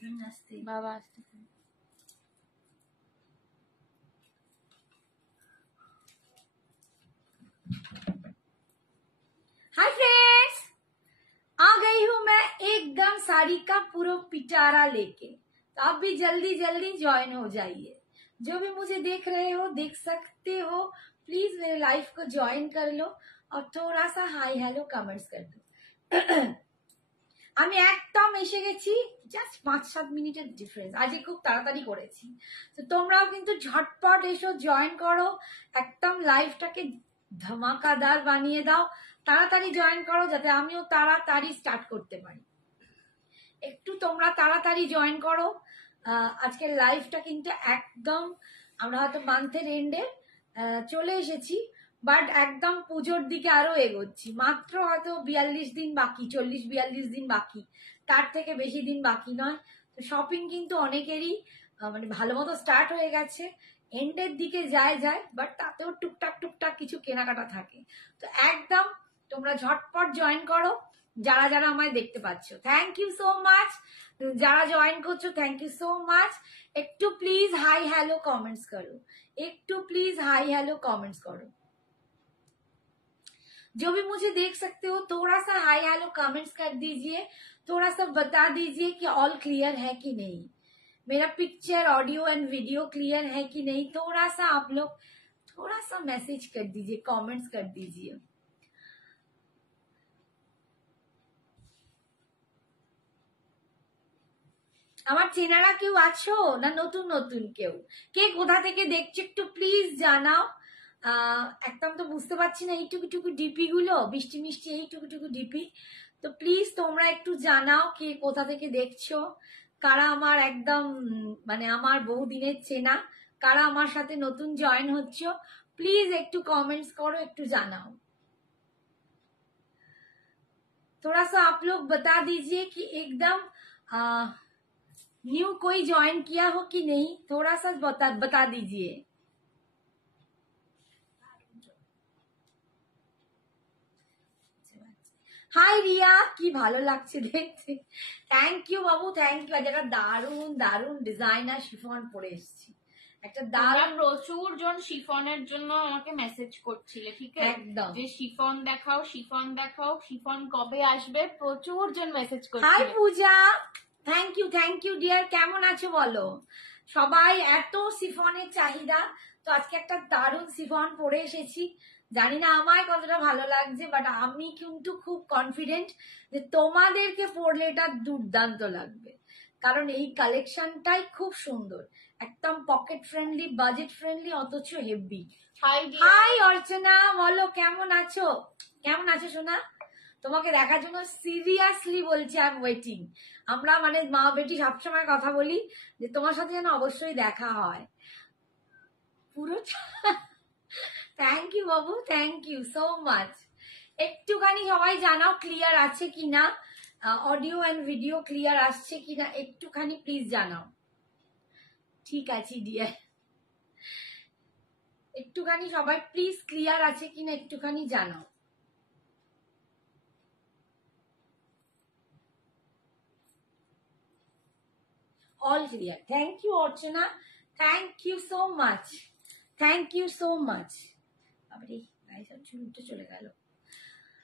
বাবা আসতে। Hi friends, आ गई हूं मैं एकदम साड़ी का पूरा पिटारा लेके। तो आप भी जल्दी जल्दी ज्वाइन हो जाइए। जो भी मुझे देख रहे हो, देख सकते हो, प्लीज मेरे लाइफ को ज्वाइन कर लो और थोड़ा सा हाई हेलो कमेंट्स कर दो। আমি একদম এসে গেছি, জাস্ট 5-7 মিনিটের ডিফারেন্স, আজকে খুব তাড়াতাড়ি করেছি। তো তোমরাও কিন্তু ঝটপট এসো, জয়েন করো, একদম লাইফটাকে ধামাকাদার বানিয়ে দাও। তাড়াতাড়ি জয়েন করো যাতে আমিও তাড়াতাড়ি স্টার্ট করতে পারি। একটু তোমরা তাড়াতাড়ি জয়েন করো। আজকের লাইফটা কিন্তু একদম, আমরা হয়তো মান্থের এন্ডে চলে এসেছি, বাট একদম পুজোর দিকে আরো এগোচ্ছি। মাত্র হয়তো 42 দিন বাকি, 40-42 দিন বাকি, তার থেকে বেশি দিন বাকি নয়। তো শপিং কিন্তু অনেকেরই মানে ভালো মতো স্টার্ট হয়ে গেছে, এন্ডের দিকে যায়, বাট তাতেও টুকটাক টুকটাক কিছু কেনাকাটা থাকে। তো একদম তোমরা ঝটপট জয়েন করো যারা যারা আমায় দেখতে পাচ্ছ। থ্যাংক ইউ সো মাচ, যারা জয়েন করছো থ্যাংক ইউ सो मच। একটু প্লিজ হাই হ্যালো কমেंट्स करो, একটু प्लीज हाई हेलो कमेंट्स करो। जो भी मुझे देख सकते हो थोड़ा सा हाई हेलो कमेंट्स कर दीजिए, थोड़ा सा बता दीजिए कि ऑल क्लियर है कि नहीं, मेरा picture audio and video clear है कि नहीं। थोड़ा सा आप लोग थोड़ा सा मैसेज कर दीजिए, कमेंट्स कर दीजिए। আমার চেনারা কেউ আছো না নতুন নতুন কেউ? কে কোথা থেকে দেখছো একটু প্লিজ জানাও। একদম তো বুঝতে পারছি না, এই টুকু ডিপি গুলো, বৃষ্টি মিষ্টি এই টুকু ডিপি। তো প্লিজ তোমরা একটু জানাও কে কোথা থেকে দেখছো, কারা আমার একদম মানে আমার বহুদিনের চেনা, কারা আমার সাথে নতুন জয়েন হচ্ছ, প্লিজ একটু কমেंट्स करो, একটু জানাও। थोड़ा सा आप लोग बता दीजिए कि एकदम न्यू कोई ज्वाइन किया हो कि नहीं, थोड़ा सा बता दीजिए। হাই রিয়া, কি ভালো লাগছে দেখতে, থ্যাংক ইউ বাবু, থ্যাংক ইউ। আজ একটা দারুন দারুন ডিজাইনার শিফন পরে এসেছি, একটা দারুন। প্রচুর জন শিফনের জন্য আমাকে মেসেজ করছিলে, ঠিক আছে, একদম যে শিফন দেখাও, শিফন দেখাও, শিফন কবে আসবে, প্রচুর জন মেসেজ হাই করছিল। পূজা, থ্যাংক ইউ ডিয়ার, কেমন আছো বলো? সবাই এত শিফনের চাহিদা, তো আজকে একটা দারুন শিফন পরে এসেছি। জানি না আমায় কতটা ভালো লাগছে, বাট আমি কিন্তু খুব কনফিডেন্ট যে তোমাদেরকে পরলে এটা দুর্দান্ত লাগবে, কারণ এই কালেকশনটাই খুব সুন্দর, একদম পকেট ফ্রেন্ডলি, বাজেট ফ্রেন্ডলি, অথচ হেভি। হাই অর্চনা, বলো কেমন আছো? কেমন আছো সোনা? তোমাকে দেখার জন্য সিরিয়াসলি বলছি, আই এম ওয়েটিং। আমরা মানে মা বেটি সবসময় কথা বলি যে তোমার সাথে যেন অবশ্যই দেখা হয়। পুরো থ্যাংক ইউ বাবু, থ্যাংক ইউ সো মাচ। একটুখানি সবাই জানাও ক্লিয়ার আছে কিনা, অডিও এন্ড ভিডিও ক্লিয়ার আসছে কিনা, একটুখানি প্লিজ জানাও। ঠিক আছে ডিয়ার, একটুখানি সবাই প্লিজ ক্লিয়ার আছে কিনা একটুখানি জানাও। All clear, thank you Archana, thank you so much, thank you so much. अरे गाइस अब চুলটা চলে গেল।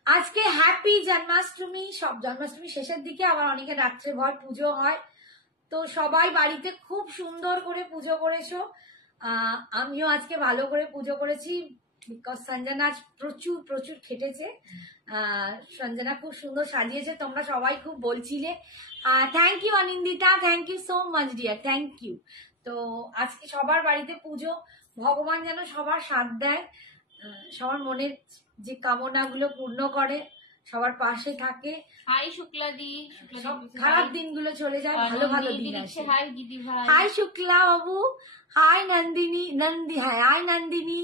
আজকে হ্যাপি জন্মাষ্টমী, সব জন্মাষ্টমী শেষের দিকে, আবার অনেকে রাত্রে ভর পুজো হয়, তো সবাই বাড়িতে খুব সুন্দর করে পুজো করেছো। আমিও আজকে ভালো করে পুজো করেছি, বিকজ সঞ্জনা আজ প্রচুর প্রচুর খেটেছে। সঞ্জনা খুব সুন্দর সাজিয়েছে, তোমরা সবাই খুব বলছিলে। Thank you Anindita, thank you so much dear, thank you. তো আজকে সবার বাড়িতে পুজো, ভগবান যেন সবার সাথ দেয়, সবার মনের যে কামনাগুলো পূর্ণ করে, সবার পাশে থাকে। হাই শুক্লাদি, খারাপ দিনগুলো চলে যায়, ভালো ভালো দিন আসে। হাই দিদি ভাই, হাই শুক্লা বাবু, hi Nandini, hi Nandini,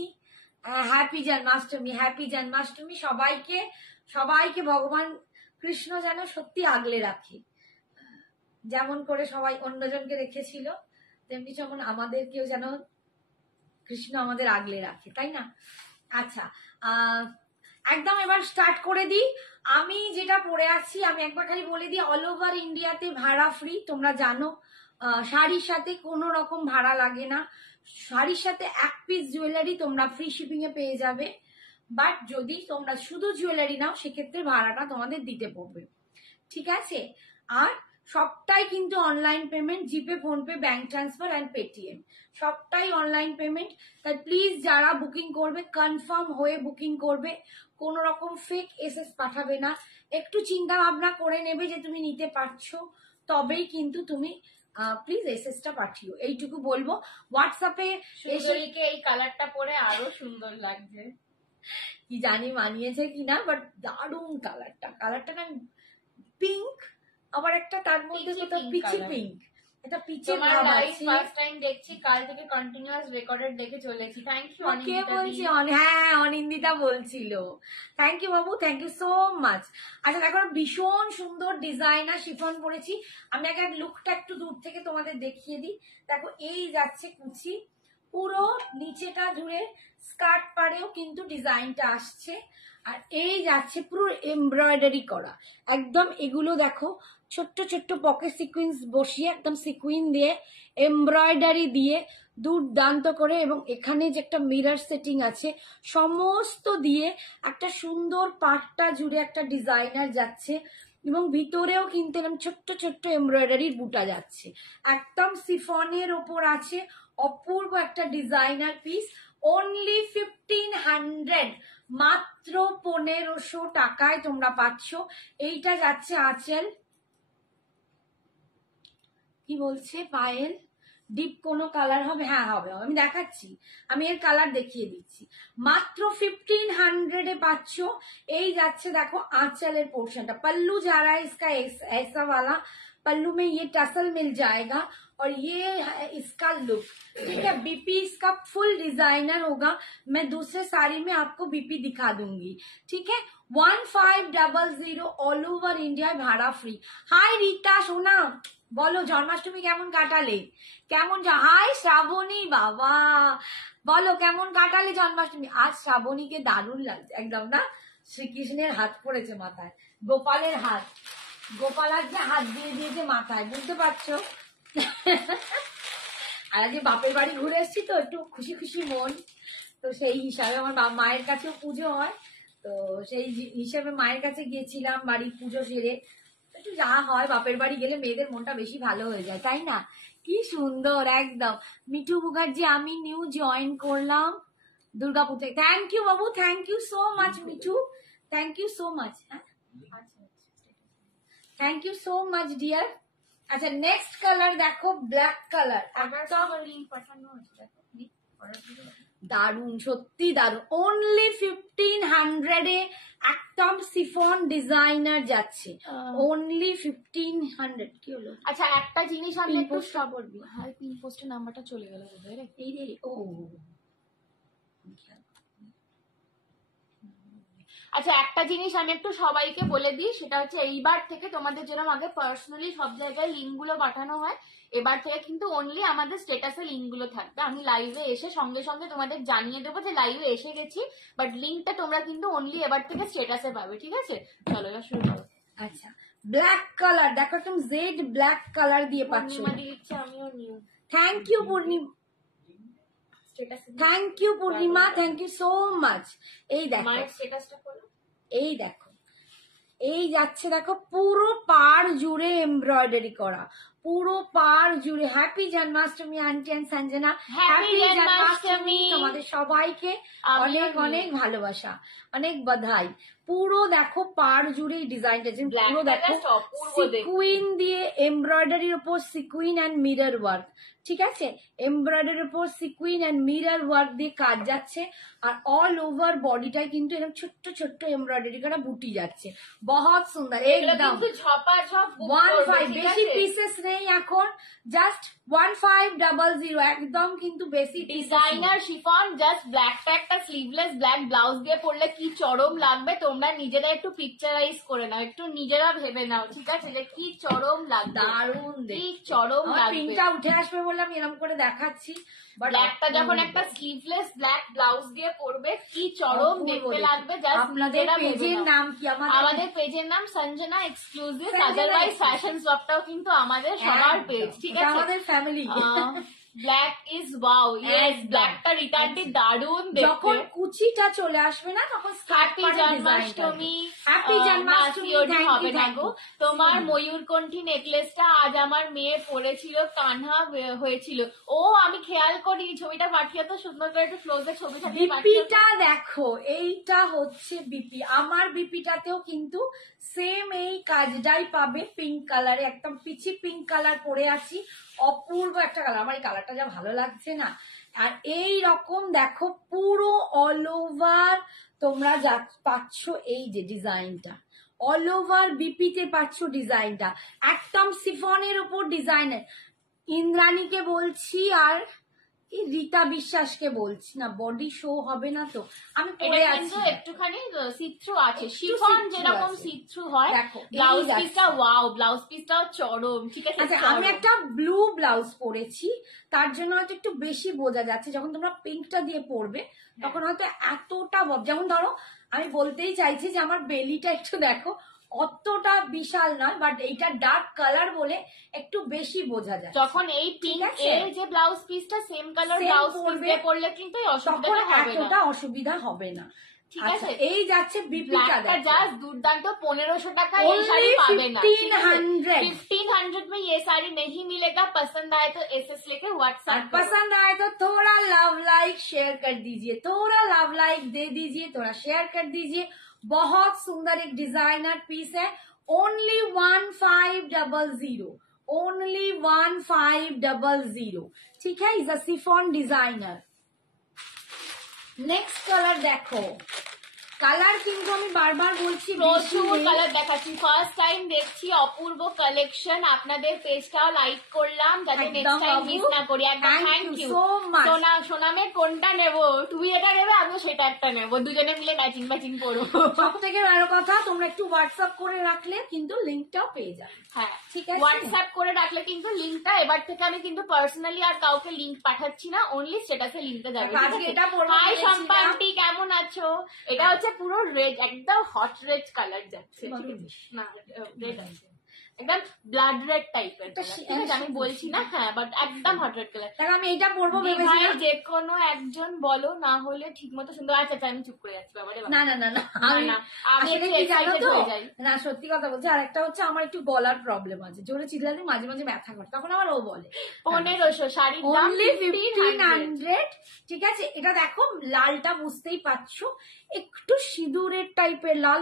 happy Janmashtami, happy Janmashtami. সবাইকে সবাইকে ভগবান কৃষ্ণ যেন সত্যি আগলে রাখে, যেমন করে সবাই অন্যজনকে রেখেছিল, তেমনি যেমন আমাদেরকেও যেন কৃষ্ণ আমাদের আগলে রাখে, তাই না? আচ্ছা, একদম এবার স্টার্ট করে দিই। আমি যেটা পরে আছি আমি একবার খালি বলে দিই, অল ওভার ইন্ডিয়াতে ভাড়া ফ্রি, তোমরা জানো। শাড়ির সাথে কোনো রকম ভাড়া লাগে না, শাড়ির সাথে এক পিস জুয়েলারি তোমরা ফ্রি শিপিং এ পেয়ে যাবে। বাট যদি তোমরা শুধু জুয়েলারি নাও সেক্ষেত্রে ভাড়াটা তোমাদের দিতে পড়বে, ঠিক আছে। আর সবটাই কিন্তু online payment, GPay, PhonePe, bank transfer and Paytm, সবটাই অনলাইন পেমেন্ট। তাই প্লিজ যারা বুকিং করবে কনফার্ম হয়ে বুকিং করবে, কোনো রকম ফেক এসএস পাঠাবে না। একটু চিন্তা ভাবনা করে নেবে যে তুমি নিতে পারছো, তবেই কিন্তু তুমি প্লিজ এসএসটা পাঠিও, এইটুকু বলবো। হোয়াটসঅ্যাপে সুন্দরীকে এই কালারটা পরে আরো সুন্দর লাগছে। কি জানি মানিয়েছে কিনা, বাট দারুণ কালারটা না পিঙ্ক, আবার একটা তার মধ্যে পিচি পিঙ্ক, এটা পিচে তোমার লাইভ ফার্স্ট টাইম দেখছি, কাল থেকে কন্টিনিউয়াস রেকর্ডেড দেখে চলেছি। থ্যাংক ইউ কে বলছি? হ্যাঁ অনিন্দিতা বলছিল। থ্যাংক ইউ বাবু, থ্যাংক ইউ সো মাচ। আচ্ছা দেখো ভীষণ সুন্দর ডিজাইনার শিফন পরেছি। আমি আগে লুকটা একটু দূর থেকে তোমাদের দেখিয়ে দিই। দেখো এই যাচ্ছে কুচি, পুরো নিচেটা জুড়ে স্কার্ট পাড়েও কিন্তু ডিজাইনটা আসছে, আর এই যাচ্ছে পুরো এমব্রয়ডারি করা একদম। এগুলো দেখো ছোট্ট ছোট্ট পকেট সিকুয়েন্স বসিয়ে একদম সিকুইন দিয়ে এমব্রয়ডারি দিয়ে দুর্দান্ত করে, এবং এখানে যে একটা মিরর সেটিং আছে সমস্ত দিয়ে একটা সুন্দর পাটটা জুড়ে একটা ডিজাইনার যাচ্ছে, এবং ভিতরেও কিন্তু এরকম ছোট্ট ছোট্ট এমব্রয়ডারির বুটা যাচ্ছে। একদম সিফনের ওপর আছে, অপূর্ব একটা ডিজাইনার পিস। অনলি 1500, মাত্র 1500 টাকায় তোমরা পাচ্ছ। এইটা যাচ্ছে আঁচল, কি বলছে পায়েল, ডিপ কোনো কালার হবে? হ্যাঁ হবে, আমি দেখাচ্ছি, আমি এর কালার দেখিয়ে দিচ্ছি। মাত্র 1500 এ পাচ্ছ। এই যাচ্ছে দেখো आंचल पोर्शन, पल्लू जा रहा है इसका ऐसा वाला, पल्लू में ये टसल मिल जाएगा और ये है इसका लुक, ठीक है। बीपी इसका फुल डिजाइनर होगा, मैं दूसरे साड़ी में आपको बीपी दिखा दूंगी, ठीक है। 1500 ऑल ओवर इंडिया भाड़ा फ्री। हाय रीता सोना, বলো জন্মাষ্টমী কেমন কাটালে? কেমন হাই শ্রাবণী বাবা, বলো কেমন কাটালে জন্মাষ্টমী? আজ শ্রাবণীকে দারুণ লাগছে একদম, না শ্রীকৃষ্ণের হাত পড়েছে মাথায়, গোপালের হাত, গোপাল আজকে হাত দিয়ে দিয়েছে মাথায়, বুঝতে পারছো? আর আজকে বাপের বাড়ি ঘুরে এসছি তো একটু খুশি খুশি মন, তো সেই হিসাবে আমার মায়ের কাছেও পুজো হয়, তো সেই হিসাবে মায়ের কাছে গিয়েছিলাম, বাড়ির পুজো সেরে। একটু যা হয় বাপের বাড়ি গেলে মেয়েদের মনটা বেশি ভালো হয়ে যায়, তাই না? কি সুন্দর একদম। মিঠু মুখার্জি, আমি নিউ জয়েন করলাম দুর্গাপুর থেকে। থ্যাংক ইউ বাবু, thank you so much Mithu, thank you so much. হ্যাঁ thank you so much dear. আচ্ছা নেক্সট কালার দেখো, ব্ল্যাক কালার, দারুন, সত্যি দারুন। অনলি 1500 এ একদম সিফন ডিজাইনার যাচ্ছে, অনলি 1500। কি হলো? আচ্ছা একটা জিনিস আমি একটু বলবি, হাই পিন পোস্টের নাম্বারটা চলে গেল বোধহয় রে, এই রে। ও আচ্ছা একটা জিনিস আমি একটু সবাইকে বলে দিই, সেটা হচ্ছে এইবার থেকে তোমাদের যেরকম আগে পার্সোনালি সব জায়গায় লিঙ্ক গুলো পাঠানো হয়, এবার থেকে কিন্তু অনলি আমাদের স্ট্যাটাসে লিঙ্ক গুলো থাকবে। আমি লাইভে এসে সঙ্গে সঙ্গে তোমাদের জানিয়ে দেবো যে লাইভে এসে গেছি, বাট লিঙ্কটা তোমরা কিন্তু অনলি এবার থেকে স্ট্যাটাসে পাবে, ঠিক আছে? চলো এবার শুরু করো। আচ্ছা ব্ল্যাক কালার দেখো, তুমি জেড ব্ল্যাক কালার দিয়ে পাচ্ছ। আমিও new, thank you Purnima, thank you Purnima, thank you so much. এই দেখো এই দেখো, এই যাচ্ছে দেখো পুরো পার জুড়ে এমব্রয়ডারি করা, পুরো পার জুড়ে। Happy Janmashtami aunty and Sanjana, happy Janmashtami. তোমাদের সবাইকে অনেক অনেক ভালোবাসা, অনেক বাধাই। পুরো দেখো পার জুড়ে এই ডিজাইনটা, পুরো দেখো সিকুইন দিয়ে এমব্রয়ডারির উপর সিকুইন অ্যান্ড মিরর ওয়ার্ক, ঠিক আছে। এমব্রয়ডারির উপর সিকুইন অ্যান্ড মিরর ওয়ার্ক দিয়ে কাজ যাচ্ছে, আর অল ওভার বডিটাই কিন্তু এরকম ছোট্ট ছোট্ট এমব্রয়ডারি করা বুটি যাচ্ছে, বহুত সুন্দর একদম। 1500, বেশি পিসেস নেই এখন, জাস্ট 1500, একদম কিন্তু বেশি। ডিজাইনার শিফন, জাস্ট ব্ল্যাকটা একটা স্লিভলেস ব্ল্যাক ব্লাউজ দিয়ে পরলে কি চরম লাগবে, তোমরা তোমরা নিজেরা একটু পিকচারাইজ করে নাও, একটু নিজেরা ভেবে নাও, ঠিক আছে, যে কি চরম লাগবে, দারুণ কি দেখতে। চরম আমার লাগবে। পিনটা উঠে আসবে বলে আমি এরকম করে দেখাচ্ছি, বাট ব্ল্যাকটা যখন একটা স্লিভলেস ব্ল্যাক ব্লাউজ দিয়ে পরবে কি চরম দেখতে লাগবে। জাস্ট আপনাদের পেজের নাম কি? আমাদের পেজের নাম Sanjana exclusive, Sanjana otherwise Exclusive। Fashion শপটাও কিন্তু আমাদের সবার পেজ, ঠিক আছে। আমাদের family. Black is wow, yes, ব্ল্যাকটা রিটার্নটি দারুণ যখন দেখতে। কুচিটা চলে আসবে না তখন হ্যাপি জন্মাষ্টমী, হ্যাপি জন্মাষ্টমী হবে না গো। তোমার ময়ূরকণ্ঠী নেকলেসটা আজ আমার মেয়ে পরেছিল, কানহা হয়েছিল। ও আমি খেয়াল করি, ছবিটা পাঠিয়ে তো সুন্দর করে একটু ক্লোজে ছবি থাকে বিপিটা দেখো, এইটা হচ্ছে বিপি। আমার বিপিটাতেও কিন্তু সেম এই কাজটাই পাবে, পিঙ্ক কালারে, একদম পিচি পিঙ্ক কালার পরে আছি, অপূর্ব একটা কালার। আমার এই কালারটা যা ভালো লাগছে না। আর এই রকম দেখো পুরো অল ওভার তোমরা যা পাচ্ছ, এই যে ডিজাইনটা অল ওভার বিপিতে পাচ্ছ, ডিজাইনটা একদম সিফনের উপর ডিজাইনের। ইন্দ্রাণীকে বলছি আর এই রীতা বিশ্বাসকে বলছি না, বডি শো হবে না তো, আমি পরে আছি। একটুখানি সিথ্রু আছে, শিফন যেরকম সিথ্রু হয়। ব্লাউজ পিসটা ওয়াও, ব্লাউজ পিসটাও চরম, ঠিক আছে। আচ্ছা, আমি একটা ব্লু ব্লাউজ পরেছি, তার জন্য হয়তো একটু বেশি বোঝা যাচ্ছে। যখন তোমরা পিঙ্কটা দিয়ে পরবে তখন হয়তো এতটা যেমন ধরো, আমি বলতেই চাইছি যে আমার বেলিটা একটু দেখো, অতটা বিশাল নয়, বাট এইটা ডার্ক কালার বলে একটু বেশি বোঝা যায়। যখন এই পিঙ্ক এর যে ব্লাউজ পিসটা সেম কালার ব্লাউজ পিস দিয়ে পরলে কিন্তু এতটা অসুবিধা হবে না, ঠিক আছে। এই যাচ্ছে বিপিটা, জাস্ট দুর্দান্ত। 1500 টাকা এই শাড়ি পাবে না, 1500 में ये साड़ी नहीं मिलेगा। पसंद आए तो एसएस लेके व्हाट्सएप, पसंद आए तो थोड़ा लव लाइक शेयर कर दीजिए, थोड़ा लव लाइक दे दीजिए, थोड़ा शेयर कर दीजिए। बहुत सुंदर एक डिजाइनर पीस है, ओनली 1500, ओनली 1500, ठीक है। Is a chiffon designer. Next colour দেখো, কালার কিন্তু আমি বারবার বলছি প্রচুর কালার দেখাচ্ছি, ফার্স্ট টাইম দেখছি অপূর্ব কালেকশন। আপনাদের পেজটাও লাইক করলাম যাতে নেক্সট টাইম মিস না করি। একদম থ্যাংক ইউ সো মাচ। সোনামে কোনটা নেব? তুমি এটা নেবে, আমিও সেটা একটা নেব, দুজনে মিলে ম্যাচিং ম্যাচিং করবো। সব থেকে ভালো কথা, তোমরা একটু হোয়াটসঅ্যাপ করে রাখলে কিন্তু লিঙ্কটাও পেয়ে যাবে। হ্যাঁ, ঠিক আছে, হোয়াটসঅ্যাপ করে রাখলে কিন্তু লিঙ্কটা, এবার থেকে আমি কিন্তু পার্সোনালি আর কাউকে লিঙ্ক পাঠাচ্ছি না, অনলি স্ট্যাটাসে লিঙ্কটা যাবে। হাই সম্পান্তি, কেমন আছো? এটা হচ্ছে পুরো রেড, একদম হট রেড কালার যাচ্ছে, না রেড আছে, একদম ব্লাড রেড টাইপের, ঠিক আছে, আমি বলছি না, হ্যাঁ, বাট একদম হট রেড কালার। তাহলে আমি এটা পরবো ভেবেছিলাম। যে কোনো একজন বলো, না হলে ঠিক মতো সুন্দর। আচ্ছা, আমি চুপ করে যাচ্ছি বাবা। না না না না, আমি কি জানো তো, না সত্যি কথা বলছি। আর একটা হচ্ছে আমার একটু গলার প্রবলেম আছে, জোরে চিল্লালে মাঝে মাঝে ব্যথা করে, তখন আমার ও বলে 1500 শাড়ির দাম 1500, ঠিক আছে। এটা দেখো লালটা বুঝতেই পারছো, একটু সিঁদুরের টাইপের লাল,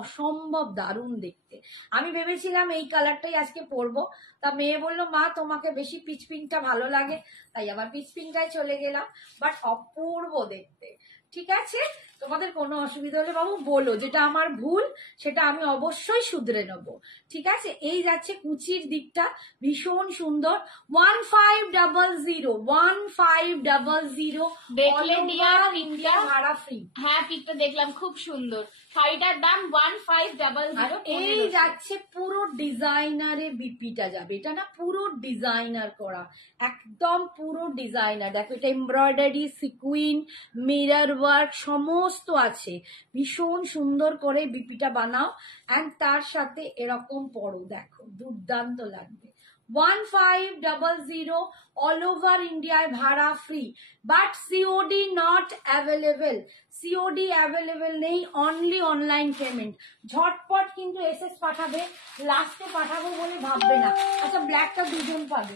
অসম্ভব দারুণ দেখতে। আমি ভেবেছিলাম এই কালারটাই আজকে পরবো, তা মেয়ে বললো মা তোমাকে বেশি পিচ পিঙ্কটা ভালো লাগে, তাই আবার পিচ পিঙ্কটাই চলে গেলাম, বাট অপূর্ব দেখতে, ঠিক আছে। তোমাদের কোনো অসুবিধা হলে বাবু বলো, যেটা আমার ভুল সেটা আমি অবশ্যই শুধরে নেব, ঠিক আছে। এই যাচ্ছে কুচির দিকটা ভীষণ সুন্দর, 1500, 1500, দেখলে ইন্ডিয়া ভাড়া ফ্রি। হ্যাঁ, পিকটা দেখলাম, খুব সুন্দর। শাড়িটার দাম 1500। এই যাচ্ছে পুরো ডিজাইনারে বিপিটা যাবে, এটা না পুরো ডিজাইনার করা, একদম পুরো ডিজাইনার। দেখো এটা এমব্রয়ডারি, সিকুইন, মিরর ওয়ার্ক সমস্ত আছে, ভীষণ সুন্দর করে বিপিটা বানাও, এন্ড তার সাথে এরকম পরো, দেখো দুর্দান্ত লাগবে। 1500, অল ওভার ইন্ডিয়ায় ভাড়া free, but COD not available, COD available নেই, অনলি অনলাইন পেমেন্ট। ঝটপট কিন্তু এসএস পাঠাবে, লাস্টে পাঠাবো বলে ভাববে না। আচ্ছা, ব্ল্যাকটা দুজন পাবে,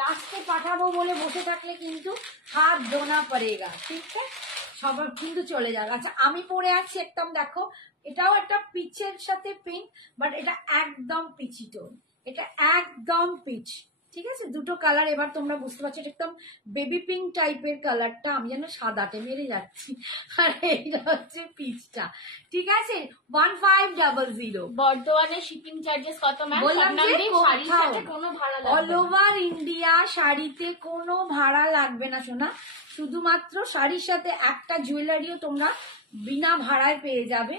লাস্টে পাঠাবো বলে বসে থাকলে কিন্তু হাত ধোনা পড়েগা, ঠিক আছে, সবার কিন্তু চলে যাবে। আচ্ছা, আমি পরে আছি একদম, দেখো এটাও একটা পিচের সাথে পিঙ্ক, বাট এটা একদম পিচি টোন, এটা একদম পিচ, ঠিক আছে। দুটো কালার এবার তোমরা বুঝতে পারছো, এটা একদম বেবি পিঙ্ক টাইপের কালারটা, আমি যেন সাদাটে মেরে যাচ্ছি, আর এইটা হচ্ছে পিচটা, ঠিক আছে। 1500। বর্ধমানে শিপিং চার্জেস কত ম্যাম? বললাম যে কোনো ভাড়া লাগবে না, অল ওভার ইন্ডিয়া শাড়িতে কোনো ভাড়া লাগবে না সোনা, শুধুমাত্র শাড়ির সাথে একটা জুয়েলারিও তোমরা বিনা ভাড়ায় পেয়ে যাবে,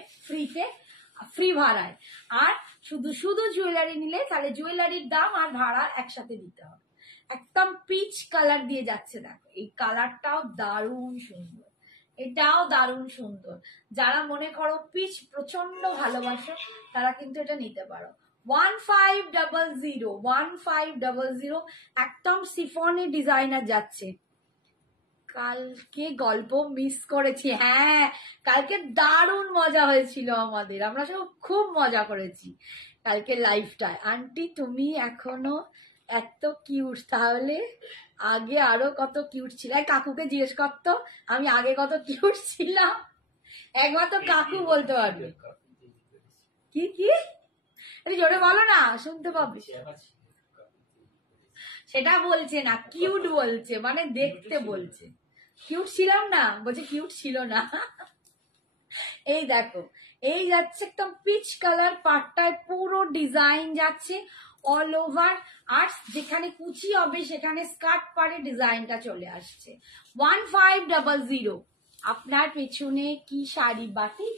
ফ্রি ভাড়ায়। আর শুধু শুধু জুয়েলারি নিলে তাহলে জুয়েলারির দাম আর ভাড়া একসাথে দিতে হবে। একদম পিচ কালার দিয়ে যাচ্ছে, দেখো এই কালারটাও দারুণ সুন্দর, এটাও দারুণ সুন্দর। যারা মনে করো পিচ প্রচন্ড ভালোবাসো তারা কিন্তু এটা নিতে পারো। 1500 একদম সিফনে ডিজাইনার যাচ্ছে। কালকে গল্প মিস করেছি, হ্যাঁ কালকে দারুণ মজা হয়েছিল আমাদের, আমরা সব খুব মজা করেছি কালকে লাইফটায়। আন্টি তুমি এখনো এত কিউট, তাহলে আগে আরো কত কিউট ছিল। কাকুকে জিজ্ঞেস করতো আমি আগে কত কিউট ছিলাম, একবার তো কাকু বলতে পারবে। কি কি জোরে বলো না, শুনতে পাবে। সেটা বলছে না, কিউট বলছে, মানে দেখতে বলছে। কিউট ছিলাম না, বলছে কিউট ছিল না। এই দেখো এই যাচ্ছে একদম পিচ কালার, পাটটায় পুরো ডিজাইন যাচ্ছে অল ওভার। আর যেখানে কুচি হবে সেখানে স্কার্ট পারে ডিজাইনটা চলে আসছে। 1500। আপনার পেছনে কি শাড়ি বাটি?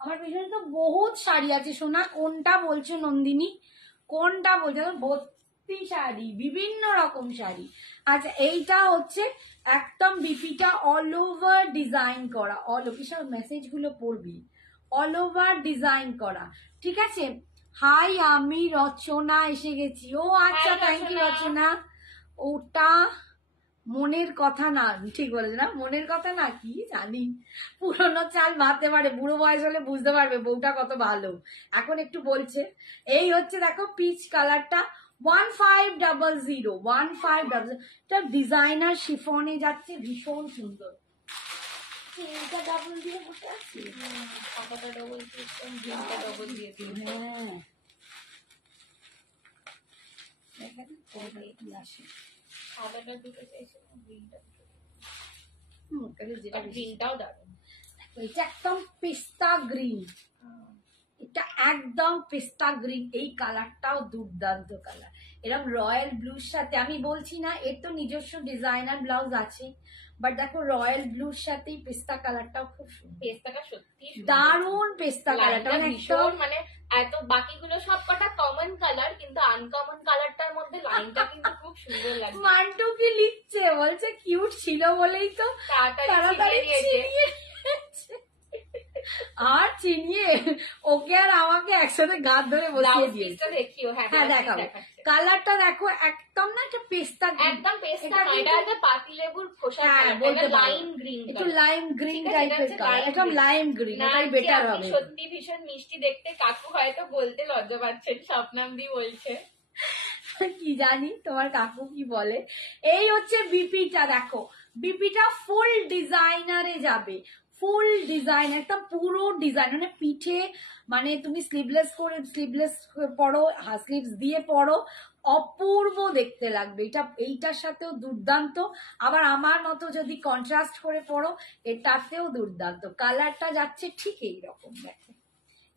আমার পেছনে তো বহুত শাড়ি আছে সোনা, কোনটা বলছো নন্দিনী, কোনটা বলছো? ভর্তি শাড়ি, বিভিন্ন রকম শাড়ি। আচ্ছা এইটা হচ্ছে একদম বিপিটা অল ওভার ডিজাইন করা, সব মেসেজ গুলো পড়বি, অল ওভার ডিজাইন করা, ঠিক আছে। হাই আমি রচনা এসে গেছি। ও আচ্ছা, থ্যাংক ইউ রচনা। ওটা মনের কথা না, ঠিক বলেছে না, মনের কথা না, কি জানি, পুরনো চাল ভাবতে পারে, বুড়ো বয়স হলে বুঝতে পারবে বউটা কত ভালো, এখন একটু বলছে। এই হচ্ছে দেখো পিচ কালারটা 1500 এটা ডিজাইনার শিফনে যাচ্ছে, ভীষণ সুন্দর। ডাবল দিয়ে বসে আছি, ডবল দিয়ে দিন। হ্যাঁ দেখেন আসে এটা একদম পেস্তা গ্রিন, এটা একদম পেস্তা গ্রিন। এই কালারটাও দুর্দান্ত কালার, এরকম রয়্যাল ব্লুর সাথে। আমি বলছি না এর তো নিজস্ব ডিজাইনার ব্লাউজ আছে, বাট দেখো রয়্যাল ব্লুর সাথে পেস্তা কালারটাও খুব সুন্দর। পেস্তাটা সত্যি দারুণ পেস্তা কালারটা, মানে এত বাকিগুলো সব কটা কমন কালার, কিন্তু আনকমন কালারটার মধ্যে লাইনটা কিন্তু খুব সুন্দর লাগে। মান্টু কি লিখছে, বলছে কিউট ছিল বলেই তো তাড়াতাড়ি আর চিনিয়ে ওকে আর আমাকে একসাথে গাছ ধরে বসিয়ে দিয়েছে। দেখিও, হ্যাঁ দেখাবো। কালারটা দেখো একদম না একটা পেস্তা, একদম পেস্তা নয়, এটা একটা পাতিলেবুর খোসা, বলতে লাইম গ্রিন, একটু লাইম গ্রিন টাইপের কালার, একদম লাইম গ্রিন, এটাই বেটার হবে। সত্যি ভীষণ মিষ্টি দেখতে। কাকু হয়তো বলতে লজ্জা পাচ্ছেন, স্বপ্নাম দি বলছে কি জানি তোমার কাকু কি বলে। এই হচ্ছে বিপিটা, দেখো বিপিটা ফুল ডিজাইনারে যাবে, ফুল ডিজাইন একদম পুরো ডিজাইন, মানে পিঠে, মানে তুমি স্লিভলেস পরো, স্লিভস দিয়ে পরো, অপূর্ব দেখতে লাগবে। এটা এইটার সাথেও দুর্দান্ত, আবার আমার মতো যদি কন্ট্রাস্ট করে পরো এটাতেও দুর্দান্ত। কালারটা যাচ্ছে ঠিক এইরকম, দেখো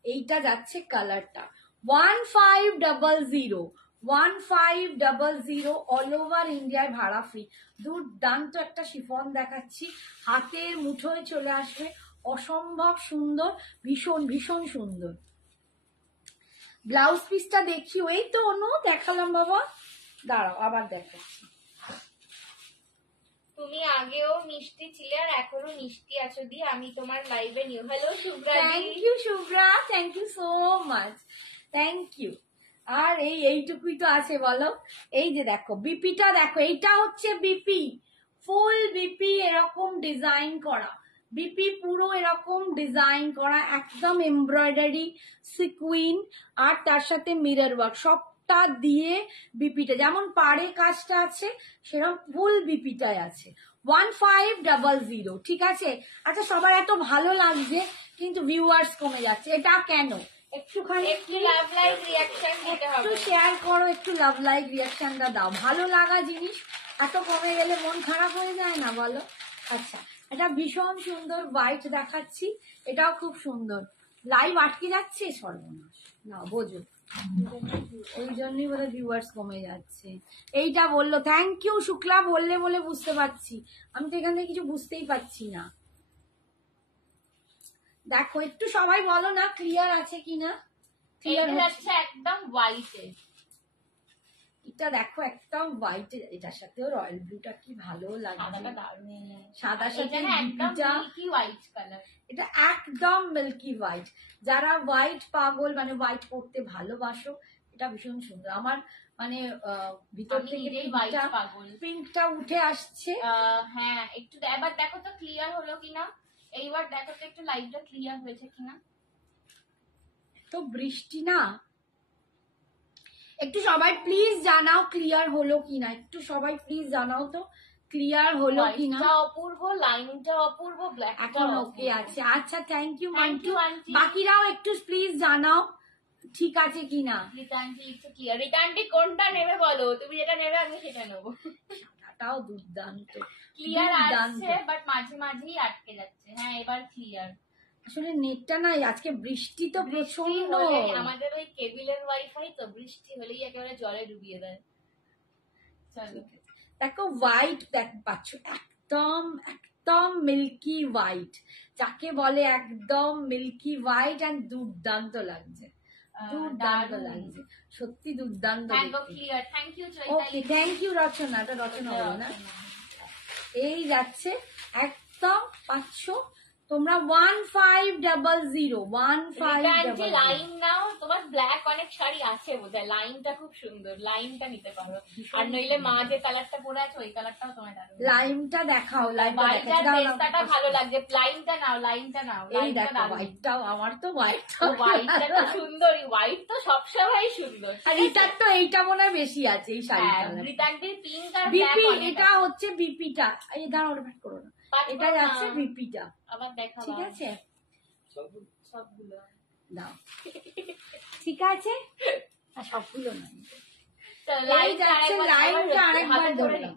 এইটা যাচ্ছে কালারটা 1500 অল ওভার ইন্ডিয়ায় ভাড়া ফ্রি। দুর্দান্ত একটা শিফন দেখাচ্ছি, হাতের মুঠোয় চলে আসবে, অসম্ভব সুন্দর, ভীষণ ভীষণ সুন্দর। ব্লাউজ পিসটা দেখিও, এই তো অনু দেখালাম বাবা, দাঁড়াও আবার দেখাচ্ছি। তুমি আগেও মিষ্টি ছিলে আর এখনো মিষ্টি আছো দি, আমি তোমার লাইভে new. Hello Shubhra, thank you Shubhra, thank you so much, thank you. আর এইটুকুই তো আছে বলো। এই যে দেখো বিপিটা দেখো, এইটা হচ্ছে বিপি, ফুল বিপি এরকম ডিজাইন করা, বিপি পুরো এরকম ডিজাইন করা, একদম এমব্রয়ডারি সিকুইন আর তার সাথে মিরর ওয়ার্ক সবটা দিয়ে বিপিটা যেমন পাড়ে কাজটা আছে সেরকম ফুল বিপিটাই আছে। 1500, ঠিক আছে। আচ্ছা সবার এত ভালো লাগছে কিন্তু ভিউয়ার্স কমে যাচ্ছে, এটা কেন? একটুখানি একটু লাভ লাইক রিঅ্যাকশন দিতে হবে, একটু শেয়ার করো, একটু লাভ লাইক রিঅ্যাকশনটা দাও। ভালো লাগা জিনিস এত কমে গেলে মন খারাপ হয়ে যায় না বলো? আচ্ছা এটা ভীষণ সুন্দর হোয়াইট দেখাচ্ছি, এটাও খুব সুন্দর। লাইভ আটকে যাচ্ছে, সর্বনাশ না বোঝো, ওই জন্যই বলে ভিউয়ার্স কমে যাচ্ছে। এইটা বললো, থ্যাংক ইউ শুক্লা, বললে বলে বুঝতে পারছি, আমি তো এখান থেকে কিছু বুঝতেই পারছি না। দেখো একটু সবাই বলো না ক্লিয়ার আছে কিনা, ক্লিয়ার এটা হচ্ছে একদম হোয়াইটে, এটা দেখো একদম হোয়াইট, এটার সাথেও রয়্যাল ব্লুটা কি ভালো লাগছে, সাদাটা দারুণ, সাদার সাথে এটা না একদম বিপিটা, মিল্কি হোয়াইট কালার। এটা একদম মিল্কি হোয়াইট। যারা হোয়াইট পাগল মানে হোয়াইট পরতে ভালোবাসো, এটা ভীষণ সুন্দর। আমার মানে ভিতর আমি থেকে নিজেই হোয়াইট পাগল। পিঙ্কটা উঠে আসছে। হ্যাঁ একটু এবার দেখো তো ক্লিয়ার হলো কিনা, এইবার দেখো তো একটু লাইটটা ক্লিয়ার হয়েছে কিনা। তো বৃষ্টি না, একটু সবাই প্লিজ জানাও ক্লিয়ার হলো কিনা, একটু সবাই প্লিজ জানাও তো ক্লিয়ার হলো কিনা। হোয়াইটটা অপূর্ব, লাইনটা অপূর্ব, ব্ল্যাকটা এখন ওকে আছে। আচ্ছা thank you Thank you, Mantu, aunty. বাকিরাও একটু প্লিজ জানাও ঠিক আছে কিনা। রিটার্নটি একটু ক্লিয়ার। রিটার্নটি কোনটা নেবে বলো, তুমি যেটা নেবে আমি সেটা নেবো। সাদাটাও দুর্দান্ত, ক্লিয়ার দুর্দান্ত। আসছে বাট মাঝে মাঝেই আটকে যাচ্ছে। হ্যাঁ এবার ক্লিয়ার। আসলে নেটটা নাই, আজকে বৃষ্টি তো প্রচন্ড। আমাদের ওই কেবিলের ওয়াইফাই তো, বৃষ্টি হলেই একেবারে জলে ডুবিয়ে দেয়। চলো দেখো হোয়াইট পাচ্ছ, একদম একদম মিল্কি হোয়াইট, যাকে বলে একদম মিল্কি হোয়াইট, এন্ড দুর্দান্ত লাগছে, দুর্দান্ত দারুণ। লাগছে, সত্যি দুর্দান্ত। Clear, thank you okay thank you Rachana, এটা রচনা হলো না। এই যাচ্ছে একদম পাচ্ছ তোমরা 1500 1500। লাইন নাও, তোমার ব্ল্যাক অনেক শাড়ি আছে বোধহয়, লাইনটা খুব সুন্দর, লাইনটা নিতে পারো। আর নইলে মা যে কালারটা পরে আছে ওই কালারটাও তোমার দারুণ। লাইনটা দেখাও, হোয়াইটটার পেস্তাটা ভালো লাগছে, লাইনটা নাও, লাইনটা নাও। এই দেখো হোয়াইটটাও, আমার তো হোয়াইটটা তো সুন্দরই, হোয়াইট তো সবসময় সুন্দর। আর এটার তো এইটা মনে হয় বেশি আছে এই শাড়িটা। রিটার্নটির পিঙ্ক আর বিপি, এটা হচ্ছে বিপিটা, এই দাঁড়াও ব্যাট করো না, এটা ব্ল্যাক যাচ্ছে বিপিটা, আবার দেখা ঠিক আছে সবগুলো দাও, ঠিক আছে আর সবগুলো না। লাইন যাচ্ছে লাইনটা আরেকবার ধরলাম,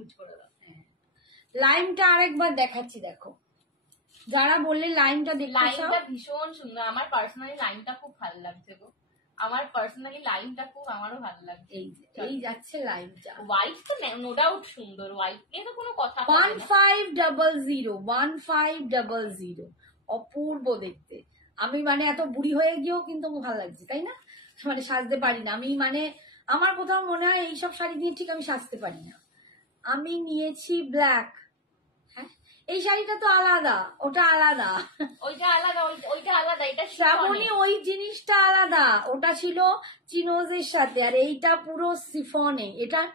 লাইনটা আরেকবার দেখাচ্ছি দেখো, যারা বললে লাইনটা দেখতে চাও। লাইনটা ভীষণ সুন্দর, আমার পার্সোনালি লাইনটা খুব ভালো লাগছে গো, আমার পার্সোনালি লাইনটা খুব আমারও ভালো লাগছে। এই যে এই যাচ্ছে লাইনটা, হোয়াইট তো নো ডাউট সুন্দর, হোয়াইট নিয়ে তো কোনো কথা 1500 1500, অপূর্ব দেখতে। আমি মানে এত বুড়ি হয়ে গিয়েও কিন্তু আমার ভালো লাগছে, তাই না? মানে সাজতে পারি না আমি, মানে আমার কোথাও মনে হয় এইসব শাড়ি দিয়ে ঠিক আমি সাজতে পারি না। আমি নিয়েছি ব্ল্যাক, হ্যাঁ এই শাড়িটা তো আলাদা, ওটা আলাদা, ওইটা আলাদা, ওইটা আলাদা, এটা শ্রাবণী ওই জিনিসটা আলাদা, ওটা ছিল চিনোজের সাথে, আর এইটা পুরো সিফনে, এটার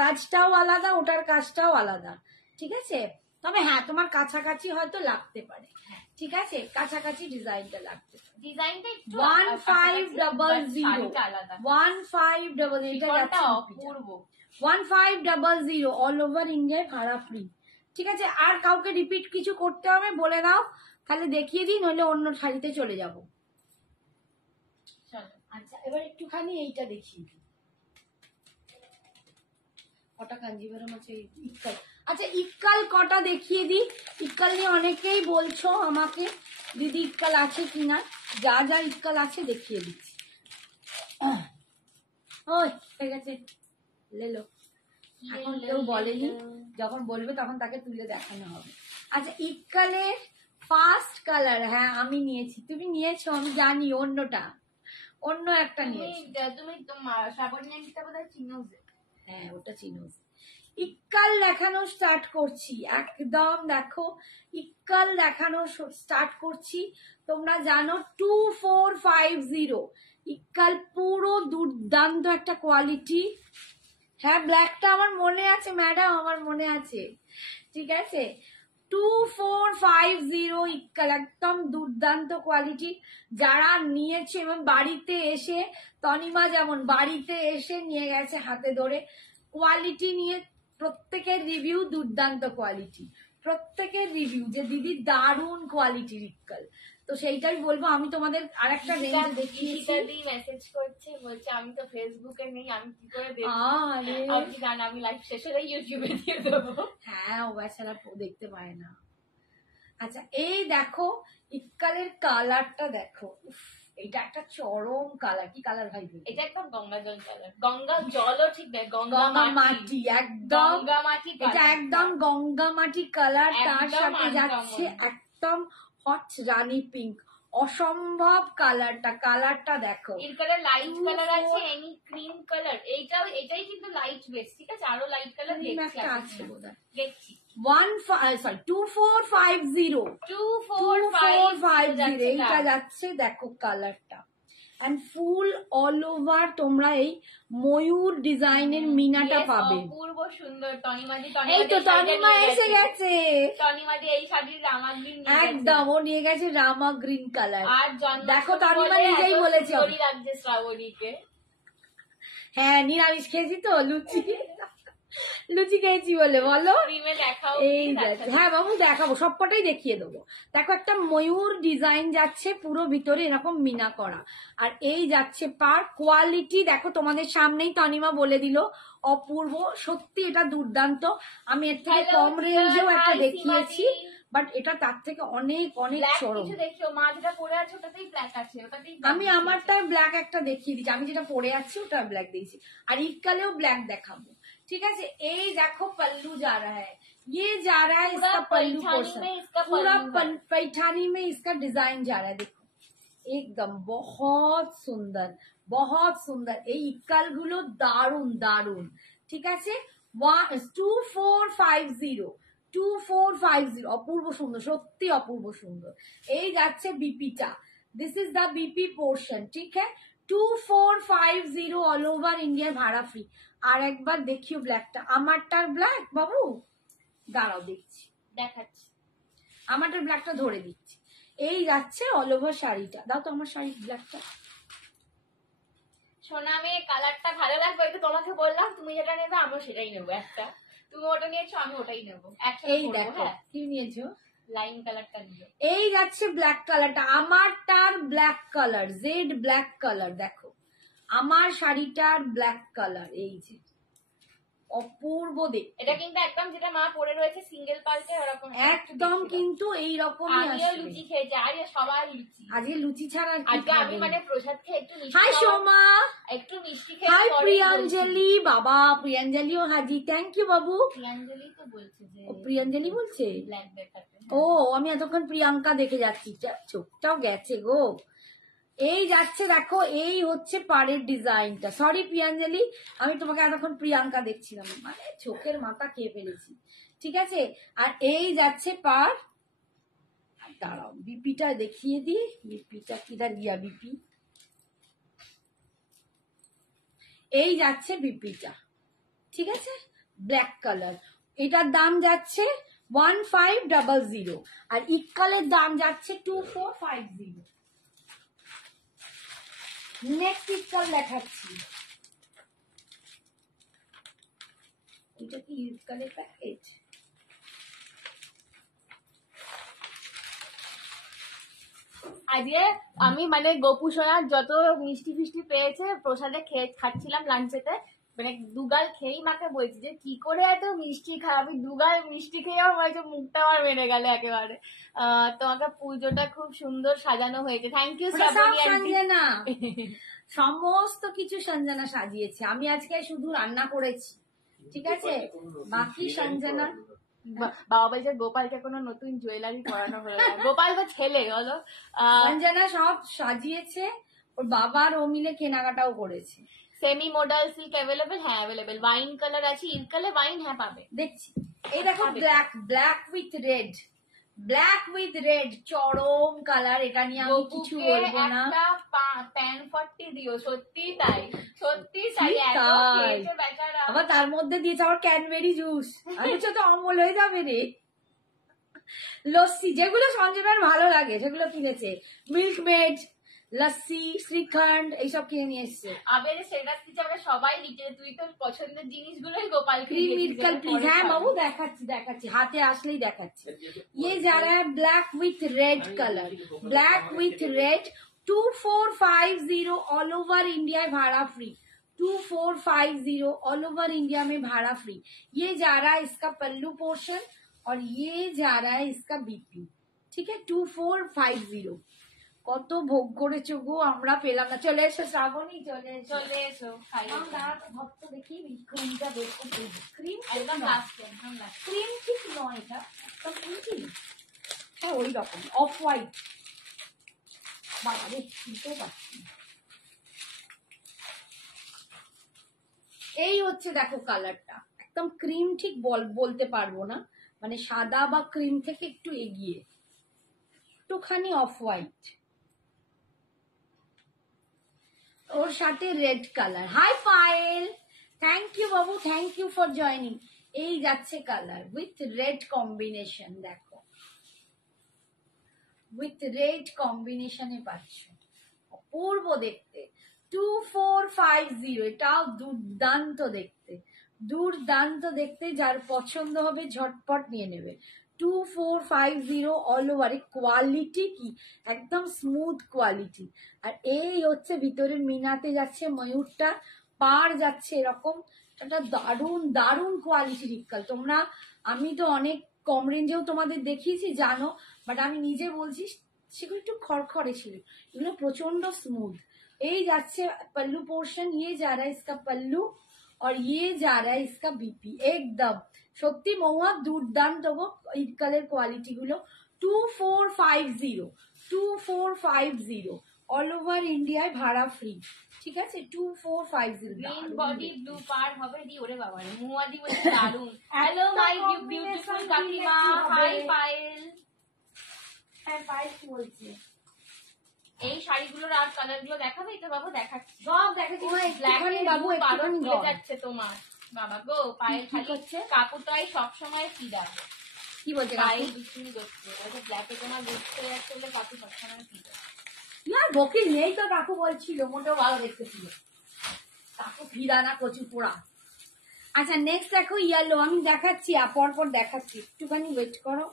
কাজটাও আলাদা, ওটার কাজটাও আলাদা, ঠিক আছে? তবে হ্যাঁ তোমার কাছাকাছি হয়তো লাগতে পারে, ঠিক আছে, কাছাকাছি ডিজাইনটা লাগতে পারে। ডিজাইনটা একটু 1500 আলাদা, 1500, এটা যাচ্ছে অপূর্ব 1500 অল ওভার ইন্ডিয়ায় ভাড়া ফ্রি, ঠিক আছে? আর কাউকে রিপিট কিছু করতে হবে বলে দাও, তাহলে দেখিয়ে দিই, নইলে অন্য শাড়িতে চলে যাব। চলো আচ্ছা এবার একটুখানি এইটা দেখিয়ে দিই, কটা কাঞ্জিভারম আছে ইক্কাল। আচ্ছা ইক্কাল কটা দেখিয়ে দিই, ইক্কাল নিয়ে অনেকেই বলছো আমাকে দিদি ইক্কাল আছে কিনা, যা যা ইক্কাল আছে দেখিয়ে দিচ্ছি। ওই ঠিক আছে লেলো, এখন কেউ বলেনি, যখন বলবে তখন তাকে তুলে দেখানো হবে। আচ্ছা ইক্কালের ফার্স্ট কালার, হ্যাঁ আমি নিয়েছি, তুমি নিয়েছো আমি জানি, অন্যটা অন্য একটা নিয়েছি। তুমি তোমার শ্রাবণীটা বোধহয় চিনো, হ্যাঁ ওটা চিনোজ। ইক্কাল দেখানো স্টার্ট করছি, একদম দেখো ইক্কাল দেখানো স্টার্ট করছি। তোমরা জানো 2450 ইক্কাল, পুরো দুর্দান্ত একটা কোয়ালিটি। হ্যাঁ ব্ল্যাকটা আমার মনে আছে ম্যাডাম, আমার মনে আছে, ঠিক আছে? 2450 ইক্কাল, একদম দুর্দান্ত কোয়ালিটি। যারা নিয়েছে এবং বাড়িতে এসে, তনিমা যেমন বাড়িতে এসে নিয়ে গেছে হাতে ধরে, কোয়ালিটি নিয়ে প্রত্যেকের রিভিউ দুর্দান্ত কোয়ালিটি, প্রত্যেকের রিভিউ যে দিদি দারুণ কোয়ালিটির ইক্কাল। তো সেইটাই বলবো, আমি তোমাদের আরেকটা রেঞ্জ দেখিয়েছি। মেসেজ করছে, বলছে আমি তো ফেসবুকে নেই, আমি কি করে দেখবো? আরে আমি জানি, আমি লাইভ শেষ হলে ইউটিউবে দিয়ে দেবো। হ্যাঁ ও বেচারা দেখতে পায় না। আচ্ছা এই দেখো ইক্কালের কালারটা দেখো, উফ, এটা একটা চরম কালার। কি কালার ভাই? এটা একদম গঙ্গা জল কালার, গঙ্গা জলও ঠিক নয়, গঙ্গা মাটি, একদম গঙ্গা মাটি, এটা একদম গঙ্গা মাটি কালার। তার একদম সাথে যাচ্ছে uncommon। একদম হট রানী পিঙ্ক, অসম্ভব কালারটা দেখো। এর কালার লাইট কালার আছে, এনি ক্রিম কালার, এটাই কিন্তু লাইট বেস, ঠিক আছে? আরো লাইট কালার দেখছি একটা আছে বোধহয়। দেখছি 2450 2450 এইটা যাচ্ছে, দেখো কালারটা। এন্ড ফুল অল ওভার তোমরা এই ময়ূর ডিজাইনের মিনাটা পাবে। অপূর্ব সুন্দর। তনিমাদি এই তো তনিমা এসে গেছে। তনিমাদি এই শাড়ির রামা গ্রিন একদম ও নিয়ে গেছে রামা গ্রিন কালার। আর দেখো তনিমা নিজেই বলেছে লাগছে শ্রাবণীকে। হ্যাঁ নিরামিষ খেয়েছি তো, লুচি খেয়েছি বলে বলো। এই যাচ্ছে, হ্যাঁ বাবু দেখাবো, সবকটাই দেখিয়ে দেবো। দেখো একটা ময়ূর ডিজাইন যাচ্ছে পুরো ভিতরে এরকম মিনা করা, আর এই যাচ্ছে পার কোয়ালিটি দেখো তোমাদের সামনেই তনিমা বলে দিল, অপূর্ব সত্যি, এটা দুর্দান্ত। আমি এর থেকে কম রেঞ্জেও একটা দেখিয়েছি, বাট এটা তার থেকে অনেক অনেক চরম। আমি আমারটা ব্ল্যাক একটা দেখিয়ে দিচ্ছি, আমি যেটা পরে আছি ওটা ব্ল্যাক দিয়েছি, আর ইটকালেও ব্ল্যাক দেখাবো, ঠিক আছে? এই দেখো पल्लू जा रहा है, ये जा रहा है इसका पल्लू पोर्शन, पूरा पैठानी में इसका डिजाइन जा रहा है। देखो एकदम बहुत सुंदर এই ইটকাল গুলো দারুন দারুন, ঠিক আছে? 2450 অপূর্ব সুন্দর, সত্যি অপূর্ব সুন্দর। এই যাচ্ছে বিপিটা, this is the BP portion, ঠিক আছে? 2450 অল ওভার ইন্ডিয়া, ভাড়া ফ্রি। আর একবার দেখিও ব্ল্যাকটা, আমারটার ব্ল্যাক বাবু, দাঁড়াও দেখাচ্ছি, আমারটার ব্ল্যাকটা ধরে দিচ্ছি। এই যাচ্ছে অল ওভার শাড়িটা, দাও তো আমার শাড়ির ব্ল্যাকটা। সোনা মেয়ে কালারটা ভালো লাগবে, তো তোমাকে বললাম তুমি যেটা নেবে আমিও সেটাই নেবো একটা। তুমি ওটা নিয়েছো, আমি ওটাই নেবো। এই দেখো কি নিয়েছো, লাইন কালারটা নিয়ে। এই যাচ্ছে ব্ল্যাক কালারটা, আমারটার black colour, jet black colour. দেখো আমার শাড়িটার ব্ল্যাক কালার, এই যে অপূর্ব দেখতে। এটা কিন্তু একদম যেটা মা পরে রয়েছে সিঙ্গেল পাল্টে ওরকম একদম, কিন্তু এইরকমই আসবে। আমিও লুচি খেয়েছি, আর সবাই লুচি, আজকে লুচি ছাড়া আজকে আমি মানে প্রসাদ খেয়ে একটু মিষ্টি। হাই সোমা, একটু মিষ্টি খেয়ে। হাই প্রিয়াঞ্জলি, বাবা প্রিয়াঞ্জলিও হাজি, থ্যাংক ইউ বাবু। প্রিয়াঞ্জলি তো বলছে যে, ও প্রিয়াঞ্জলি বলছে, ব্ল্যাক ব্যাপারটা। ও আমি এতক্ষণ প্রিয়াঙ্কা দেখে যাচ্ছি, চোখটাও গেছে গো। এই যাচ্ছে দেখো, এই হচ্ছে পাড়ের ডিজাইনটা। সরি প্রিয়াঞ্জলি, আমি তোমাকে এতক্ষণ প্রিয়াঙ্কা দেখছিলাম, মানে চোখের মাথা খেয়ে ফেলেছি, ঠিক আছে? আর এই যাচ্ছে পাড়, দাঁড়াও বিপিটা দেখিয়ে দিই, বিপিটা কিটা রিয়া বিপি, এই যাচ্ছে বিপিটা, ঠিক আছে? ব্ল্যাক কালার, এটার দাম যাচ্ছে 1500, আর ইক্কালের দাম যাচ্ছে 2450। নেক্সট ইটকাল দেখাচ্ছি, এটা কি ইটকালের প্যাকেজ? আজকে আমি মানে গোপু সোনার যত মিষ্টি ফিষ্টি পেয়েছে প্রসাদে খাচ্ছিলাম লাঞ্চেতে, মানে দুগাল খেয়েই মাকে বলছি যে কি করে এত মিষ্টি খাই, আমি দুগাল মিষ্টি খেয়েও হয়তো মুখটা আমার মেরে গেল একেবারে। তোমাকে পুজোটা খুব সুন্দর সাজানো হয়েছে, থ্যাংক ইউ সঞ্জনা। সমস্ত কিছু সঞ্জনা সাজিয়েছে, আমি আজকে শুধু রান্না করেছি, ঠিক আছে? বাকি সঞ্জনা। বাবা বলছে গোপালকে কোনো নতুন জুয়েলারি পরানো হলো না। গোপাল তো ছেলে হলো, সঞ্জনা সব সাজিয়েছে, ওর বাবার ও মিলে কেনাকাটাও করেছে। সেমি মডেল সিল্ক অ্যাভেলেবেল, হ্যাঁ অ্যাভেলেবেল। ওয়াইন কালার আছে, ইনকালে ওয়াইন, হ্যাঁ পাবে, দেখছি। এই দেখো ব্ল্যাক উইথ রেড চরম কালার, এটা নিয়ে আমি কিছু বলবো না। প্যান 40 দিও, সত্যি তাই, সত্যি তাই। আবার তার মধ্যে দিয়েছে আবার ক্যানবেরি জুস, আমি তো অমল হয়ে যাবে রে। লস্যি যেগুলো সঞ্জনার ভালো লাগে সেগুলো কিনেছে, মিল্ক মেড, লস্যি, শ্রীখণ্ড এইসব কিনে নিয়ে এসছে। আবার সেটা কিছু আমরা সবাই লিখে, তুই তোর পছন্দের জিনিসগুলোই গোপাল প্লিজ। হ্যাঁ বাবু দেখাচ্ছি, হাতে আসলেই দেখাচ্ছি। ये जा रहा है black with red colour, black with red 2450 all over India, भाड़ा फ्री। 2450 ऑल ओवर इंडिया में भाड़ा फ्री। ये जा रहा है इसका पल्लू पोर्शन, और ये जा रहा है इसका बीपी, ठीक है? 2450। কত ভোগ করেছো গো, আমরা পেলাম না। চলে এসো শ্রাবণী, চলে এসো। ভক্ত দেখি ক্রিমটা দেখো, ক্রিম একদম ক্রিম ঠিক নয়, এটা হ্যাঁ ওই রকম অফ হোয়াইট, বাবারে খুলতেও পারছি না। এই হচ্ছে দেখো কালারটা, একদম ক্রিম ঠিক বলতে পারবো না, মানে সাদা বা ক্রিম থেকে একটু এগিয়ে, একটুখানি অফ হোয়াইট, ওর সাথে red colour. Hi Payel, thank you বাবু, থ্যাংক ইউ ফর জয়নিং। এই যাচ্ছে কালার উইথ রেড কম্বিনেশন, দেখো উইথ রেড কম্বিনেশনে পাচ্ছ, অপূর্ব দেখতে। 2450, এটাও দুর্দান্ত দেখতে, দুর্দান্ত দেখতে। যার পছন্দ হবে ঝটপট নিয়ে নেবে। 2450 অল ওভার। কোয়ালিটি কি একদম স্মুথ কোয়ালিটি। আর এই হচ্ছে ভিতরের মিনাতে যাচ্ছে ময়ূরটা, পার যাচ্ছে এরকম একটা দারুণ দারুণ কোয়ালিটির ইক্কাল। তোমরা, আমি তো অনেক কম রেঞ্জেও তোমাদের দেখিয়েছি জানো, বাট আমি নিজে বলছি সেগুলো একটু খড়খড়ে ছিল, এগুলো প্রচন্ড স্মুথ। এই যাচ্ছে पल्लू पोर्शन, ये जा रहा है इसका पल्लू और ये जा रहा है इसका बीपी। एकदम সত্যি মহুয়া দুর্দান্ত গো এই কালার কোয়ালিটি গুলো। 2450, 2450 অল ওভার ইন্ডিয়ায় ভাড়া ফ্রি, ঠিক আছে। 2450 গ্রিন বডি ব্লু পার হবে দি। ওরে বাবা রে, মুয়াদি বলছে দারুন। হ্যালো মাই বিউটিফুল কাকিমা, হাই পায়েল। হ্যাঁ পায়েল কি বলছে? এই শাড়িগুলোর আর কালার গুলো দেখাবে তো বাবু? দেখাচ্ছি সব দেখেছি ব্ল্যাক বাবু, পারো একটুখানি খুলে যাচ্ছে তোমার বাবা গো। পায়েল কি খালি করছে? কাকুটাই সবসময় ফিদা। কি বলছে পায়েল বিক্রি করছে, ওই ব্ল্যাকে তোমার বুঝতে যাচ্ছে বলে কাকু সবসময় ফিদা। ইয়ার বকির নেই তো, কাকু বলছিল মোটেও ভালো দেখতে ছিল, কাকু ফিরা না কচু পোড়া। আচ্ছা নেক্সট দেখো ইয়েলো, আমি দেখাচ্ছি পর পর দেখাচ্ছি, একটুখানি ওয়েট করো।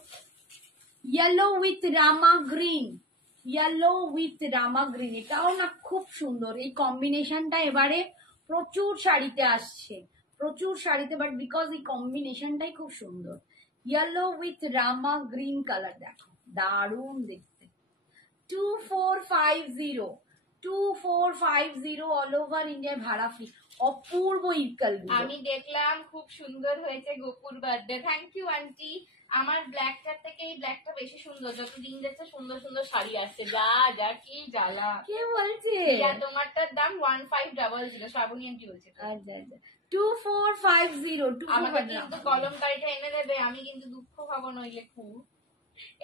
Yellow with Rama green, yellow with Rama green, এটাও না খুব সুন্দর। এই কম্বিনেশনটা এবারে প্রচুর শাড়িতে আসছে, প্রচুর শাড়িতে, বাট বিকজ এই কম্বিনেশনটাই খুব সুন্দর। Yellow with Rama green colour, দেখো দারুণ দেখতে। 2450, 2450 অল ওভার ইন্ডিয়া ভাড়া ফ্রি, অপূর্ব ইকাল। আমি দেখলাম খুব সুন্দর হয়েছে গোপুর বার্থডে। Thank you aunty. আমার ব্ল্যাকটার থেকে এই ব্ল্যাকটা বেশি সুন্দর, যত দিন যাচ্ছে সুন্দর সুন্দর শাড়ি আসছে। যা যা কি জ্বালা। কে বলছে? তোমারটার দাম 1500, শ্রাবণী আন্টি বলছে। আচ্ছা আচ্ছা 2450, আমাকে কিন্তু কলমকারিটা এনে দেবে, আমি কিন্তু দুঃখ পাবো নইলে খুব।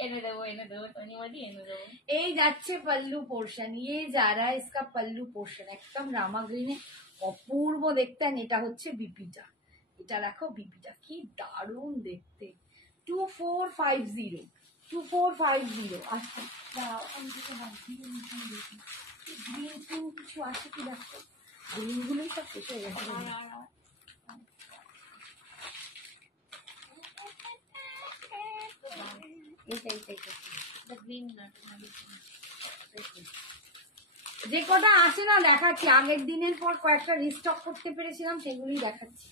এনে দেবো তনিমাদি এনে দেবো। এই যাচ্ছে পল্লু পোর্শন, ইয়ে যারা ইসকা পল্লু পোর্শন একদম রামা গ্রিনে, অপূর্ব দেখতে। আর এটা হচ্ছে বিপিটা, এটা দেখো বিপিটা কি দারুণ দেখতে। 2450, 2450। আচ্ছা দাঁড়াও, আমি কিছু ভাবছি, গ্রিন ফিন কিছু আছে কি দেখো, গ্রিন গুলোই সব শেষ হয়ে গেছে। যে কটা আছে না দেখাচ্ছি, আগের দিনের পর কয়েকটা রিস্টক করতে পেরেছিলাম সেগুলোই দেখাচ্ছি।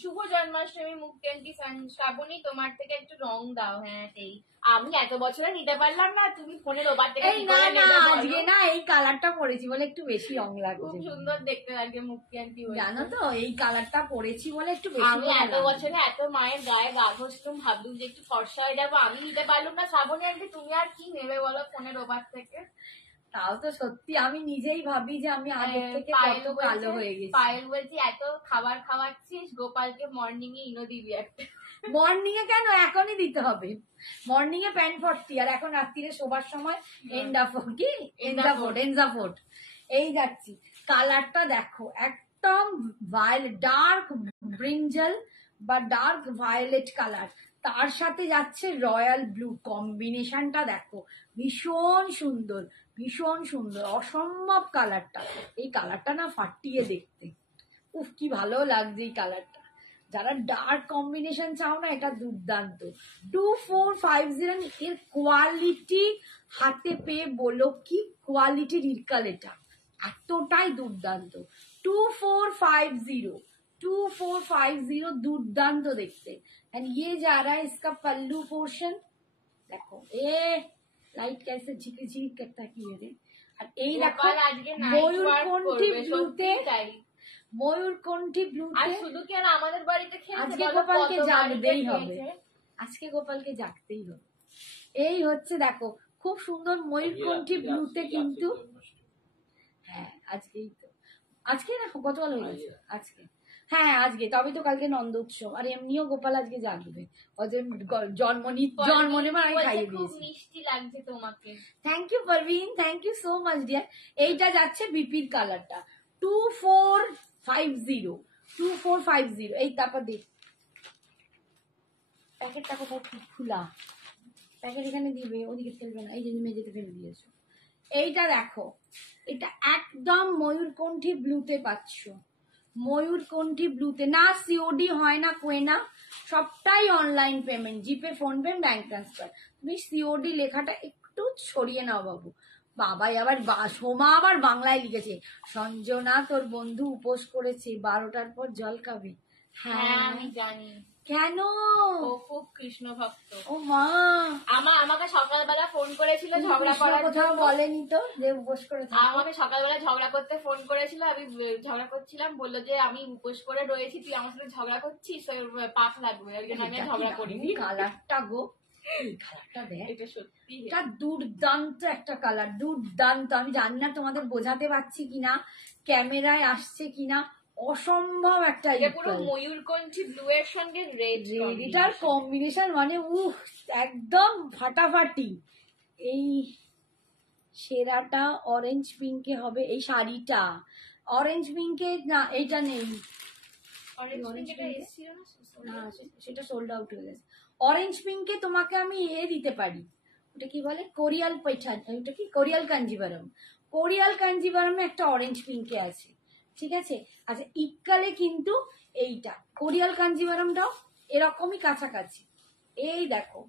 শুভ জন্মাষ্টমী মুক্তি আন্টি। শ্রাবণী তোমার থেকে একটু রং দাও। হ্যাঁ সেই, আমি এত বছরে নিতে পারলাম না, তুমি ফোনের ওপার থেকে এই না না আজকে না এই কালারটা পরেছি বলে একটু বেশি রং খুব লাগছে, সুন্দর দেখতে লাগে মুক্তি আন্টি। জানো তো এই কালারটা পরেছি বলে একটু বেশি আমি রং এত লাগছে। বছরে এত মায়ের গায়ে গা ঘষতাম, ভাবলুম যে একটু ফর্সা হয়ে যাবো, আমি নিতে পারলাম না। শ্রাবণী আন্টি তুমি আর কি নেবে বলো ফোনের ওপার থেকে? তাও তো সত্যি, আমি নিজেই ভাবি যে আমি আগের থেকে কত কালো হয়ে গেছি। পায়েল বলছি এত খাবার খাওয়াচ্ছিস, গোপালকে মর্নিং এ ইনো দিবি একটা। মর্নিং এ কেন, এখনই দিতে হবে। মর্নিং এ প্যান্ট ভর্তি, আর এখন রাত্রিরে শোবার সময় এন্ডাফোর্ড, কি এনজাফোর্ড। এই যাচ্ছি, কালারটা দেখো একদম ডার্ক ব্রিঞ্জাল বা ডার্ক ভায়োলেট কালার, তার সাথে যাচ্ছে রয়্যাল ব্লু, কম্বিনেশনটা দেখো ভীষণ সুন্দর, ভীষণ সুন্দর, অসম্ভব কালারটা। এই কালারটা না ফাটিয়ে দেখতে, উফ কি ভালো লাগছে এই কালারটা। যারা ডার্ক কম্বিনেশন চাও না, এটা দুর্দান্ত। 2450 এর কোয়ালিটি হাতে পেয়ে বলো কি কোয়ালিটির ইরকাল, এটা এতটাই দুর্দান্ত। 2450, 2450 দুর্দান্ত দেখতে। एंड ये जा रहा है इसका पल्लू पोर्शन, देखो ए लाइट कैसे झिकी झिकी करता की रे। আর এই দেখো ময়ূরকণ্ঠী ব্লুতে, ময়ূরকণ্ঠী ব্লুতে। আর শুধু কি আর আমাদের বাড়িতে খেলছে, আজকে গোপালকে জাগতেই হবে, আজকে গোপালকে জাগতেই হবে। এই হচ্ছে দেখো খুব সুন্দর ময়ূরকণ্ঠী ব্লুতে কিন্তু, হ্যাঁ আজকেই তো, আজকে না গতকাল হয়ে গেছে, আজকে হ্যাঁ আজকে, তবে তো কালকে নন্দ উৎসব, আর এমনিও গোপাল আজকে জাগবে, ওদের জন্মনি মানে আমি খাইয়ে খুব দিয়েছি। মিষ্টি লাগছে তোমাকে। Thank you Parveen, thank you so much dear. এইটা যাচ্ছে বিপির কালারটা 2450, 2450। এই তারপর দেখ প্যাকেটটা কোথায় খোলা, প্যাকেট এখানে দিবে, ওদিকে ফেলবে না, এই যে মেঝেতে ফেলে দিয়েছো। এইটা দেখো, এটা একদম ময়ূরকণ্ঠী ব্লুতে পাচ্ছ, ময়ূরকণ্ঠী ব্লুতে, না সিওডি হয় না কোয়েনা, সবটাই অনলাইন পেমেন্ট, জিপে, ফোনপে, ব্যাংক ট্রান্সফার। তুমি সিওডি লেখাটা একটু ছড়িয়ে নাও বাবু। বাবাই আবার সোমা আবার বাংলায় লিখেছে, সঞ্জনা তোর বন্ধু উপোস করেছে, 12টার পর জল খাবে। হ্যাঁ আমি জানি। কেন? ও খুব কৃষ্ণ ভক্ত। ও মা, আমাকে সকালবেলা ফোন করেছিল ঝগড়া কৃষ্ণ করার কোথাও জন্য। বলেনি তো যে উপোস করেছে? আমাকে সকালবেলা ঝগড়া করতে ফোন করেছিল, আমি ঝগড়া করছিলাম, বললো যে আমি উপোস করে রয়েছি, তুই আমার সাথে ঝগড়া করছিস, পাপ লাগবে, ওই জন্য আমি আর ঝগড়া করিনি। কালারটা গো, এই কালারটা দেখ, এটা সত্যি এটা দুর্দান্ত একটা কালার, দুর্দান্ত। আমি জানি না তোমাদের বোঝাতে পারছি কিনা, ক্যামেরায় আসছে কিনা, অসম্ভব একটা এটা পুরো ময়ূরকণ্ঠী ব্লু এর সঙ্গে রেড, এটার কম্বিনেশন মানে একদম ফাটাফাটি। এই সেরাটা অরেঞ্জ পিঙ্কে হবে, এই শাড়িটা অরেঞ্জ পিঙ্কে না, এইটা নেই, না সেটা সোল্ড আউট হয়ে গেছে। অরেঞ্জ পিঙ্কে তোমাকে আমি দিতে পারি, ওটা কি বলে, কোরিয়াল পৈঠা, ওটা কি কোরিয়াল কাঞ্জিভারম, কোরিয়াল কাঞ্জিভারমে একটা অরেঞ্জ পিঙ্কে আছে, ঠিক আছে। আচ্ছা ইক্কালে কিন্তু এইটা কোরিয়াল কাঞ্জিভারমটাও এরকমই কাছাকাছি, এই দেখো।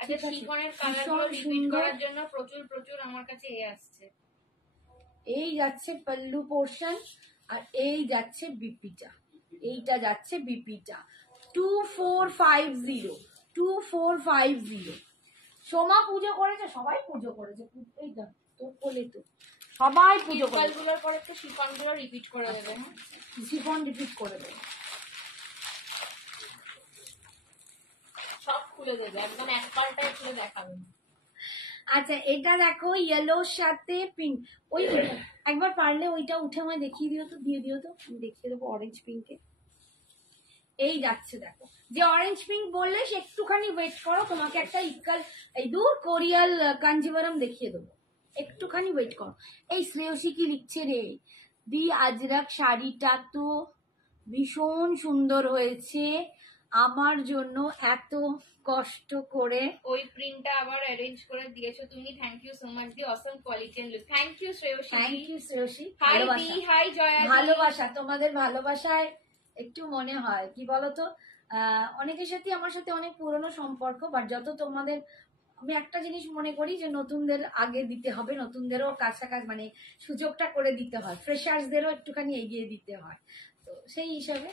আচ্ছা শিফনের কালারগুলো রিপিট করার জন্য প্রচুর প্রচুর আমার কাছে আসছে। এই যাচ্ছে পল্লু পোর্শন, আর এই যাচ্ছে বিপিটা, এইটা যাচ্ছে বিপিটা 2450, 2450। সোমা পুজো করেছে, সবাই পুজো করেছে, এই দেখ তোর কোলে তো সবাই পুজো করেছে। গুলোর পরে তো শিফনগুলো রিপিট করে দেবে, হ্যাঁ শিফন রিপিট করে দেবে, সব খুলে দেবে, একদম এক পাল্টায় খুলে দেখাবে। আচ্ছা এটা দেখো ইয়েলোর সাথে পিঙ্ক, ওই একবার পারলে ওইটা উঠে আমায় দেখিয়ে দিও তো, দিয়ে দিও তো, আমি দেখিয়ে দেবো অরেঞ্জ পিঙ্কে। এই যাচ্ছে দেখো, যে অরেঞ্জ পিঙ্ক বললে সে একটুখানি ওয়েট করো, তোমাকে একটা ইক্কাল এই দূর কোরিয়াল কাঞ্জিভারম দেখিয়ে দেবো, একটুখানি ওয়েট করো। এই শ্রেয়সী কি লিখছে রে, দি আজরাক শাড়িটা তো ভীষণ সুন্দর হয়েছে, আমার জন্য এত কষ্ট করে ওই প্রিন্টটা আবার অ্যারেঞ্জ করে দিয়েছো তুমি, thank you so much, the awesome quality and look. Thank you Shreyasi, thank you Shreyasi, hi দি, ভালোবাসা, হাই জয়া, ভালোবাসা, তোমাদের ভালোবাসায় একটু মনে হয় কি বলতো, অনেকের সাথে আমার সাথে অনেক পুরনো সম্পর্ক, বাট যত তোমাদের, আমি একটা জিনিস মনে করি যে নতুনদের আগে দিতে হবে, নতুনদেরও কাছাকাছি মানে সুযোগটা করে দিতে হয়, ফ্রেশার্সদেরও একটুখানি এগিয়ে দিতে হয়, তো সেই হিসাবে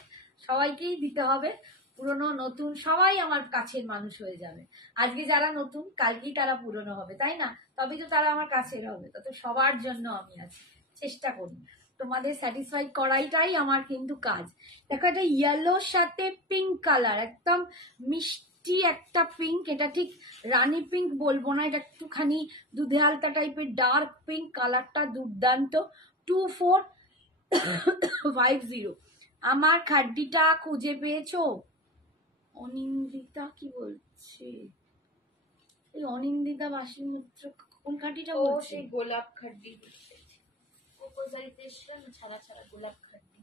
সবাইকেই দিতে হবে, পুরনো নতুন সবাই আমার কাছের মানুষ হয়ে যাবে। আজকে যারা নতুন কালকেই তারা পুরনো হবে, তাই না? তবে তো তারা আমার কাছের হবে, তত সবার জন্য আমি আছি, চেষ্টা করি তোমাদের স্যাটিসফাই করাইটাই আমার কিন্তু কাজ। দেখো এটা ইয়েলোর সাথে পিঙ্ক কালার, একদম মিষ্টি একটা পিঙ্ক, এটা ঠিক রানী পিঙ্ক বলবো না, এটা একটুখানি দুধে আলতা টাইপের ডার্ক পিঙ্ক, কালারটা দুর্দান্ত। 2450। আমার খাড্ডিটা খুঁজে পেয়েছো? অনিন্দিতা কি বলছে, এই অনিন্দিতা বাসি মিত্র কোন খাড্ডিটা ও বলছে? সেই গোলাপ খাড্ডি ছাড়া ছাড়া গোলাপ খাড্ডি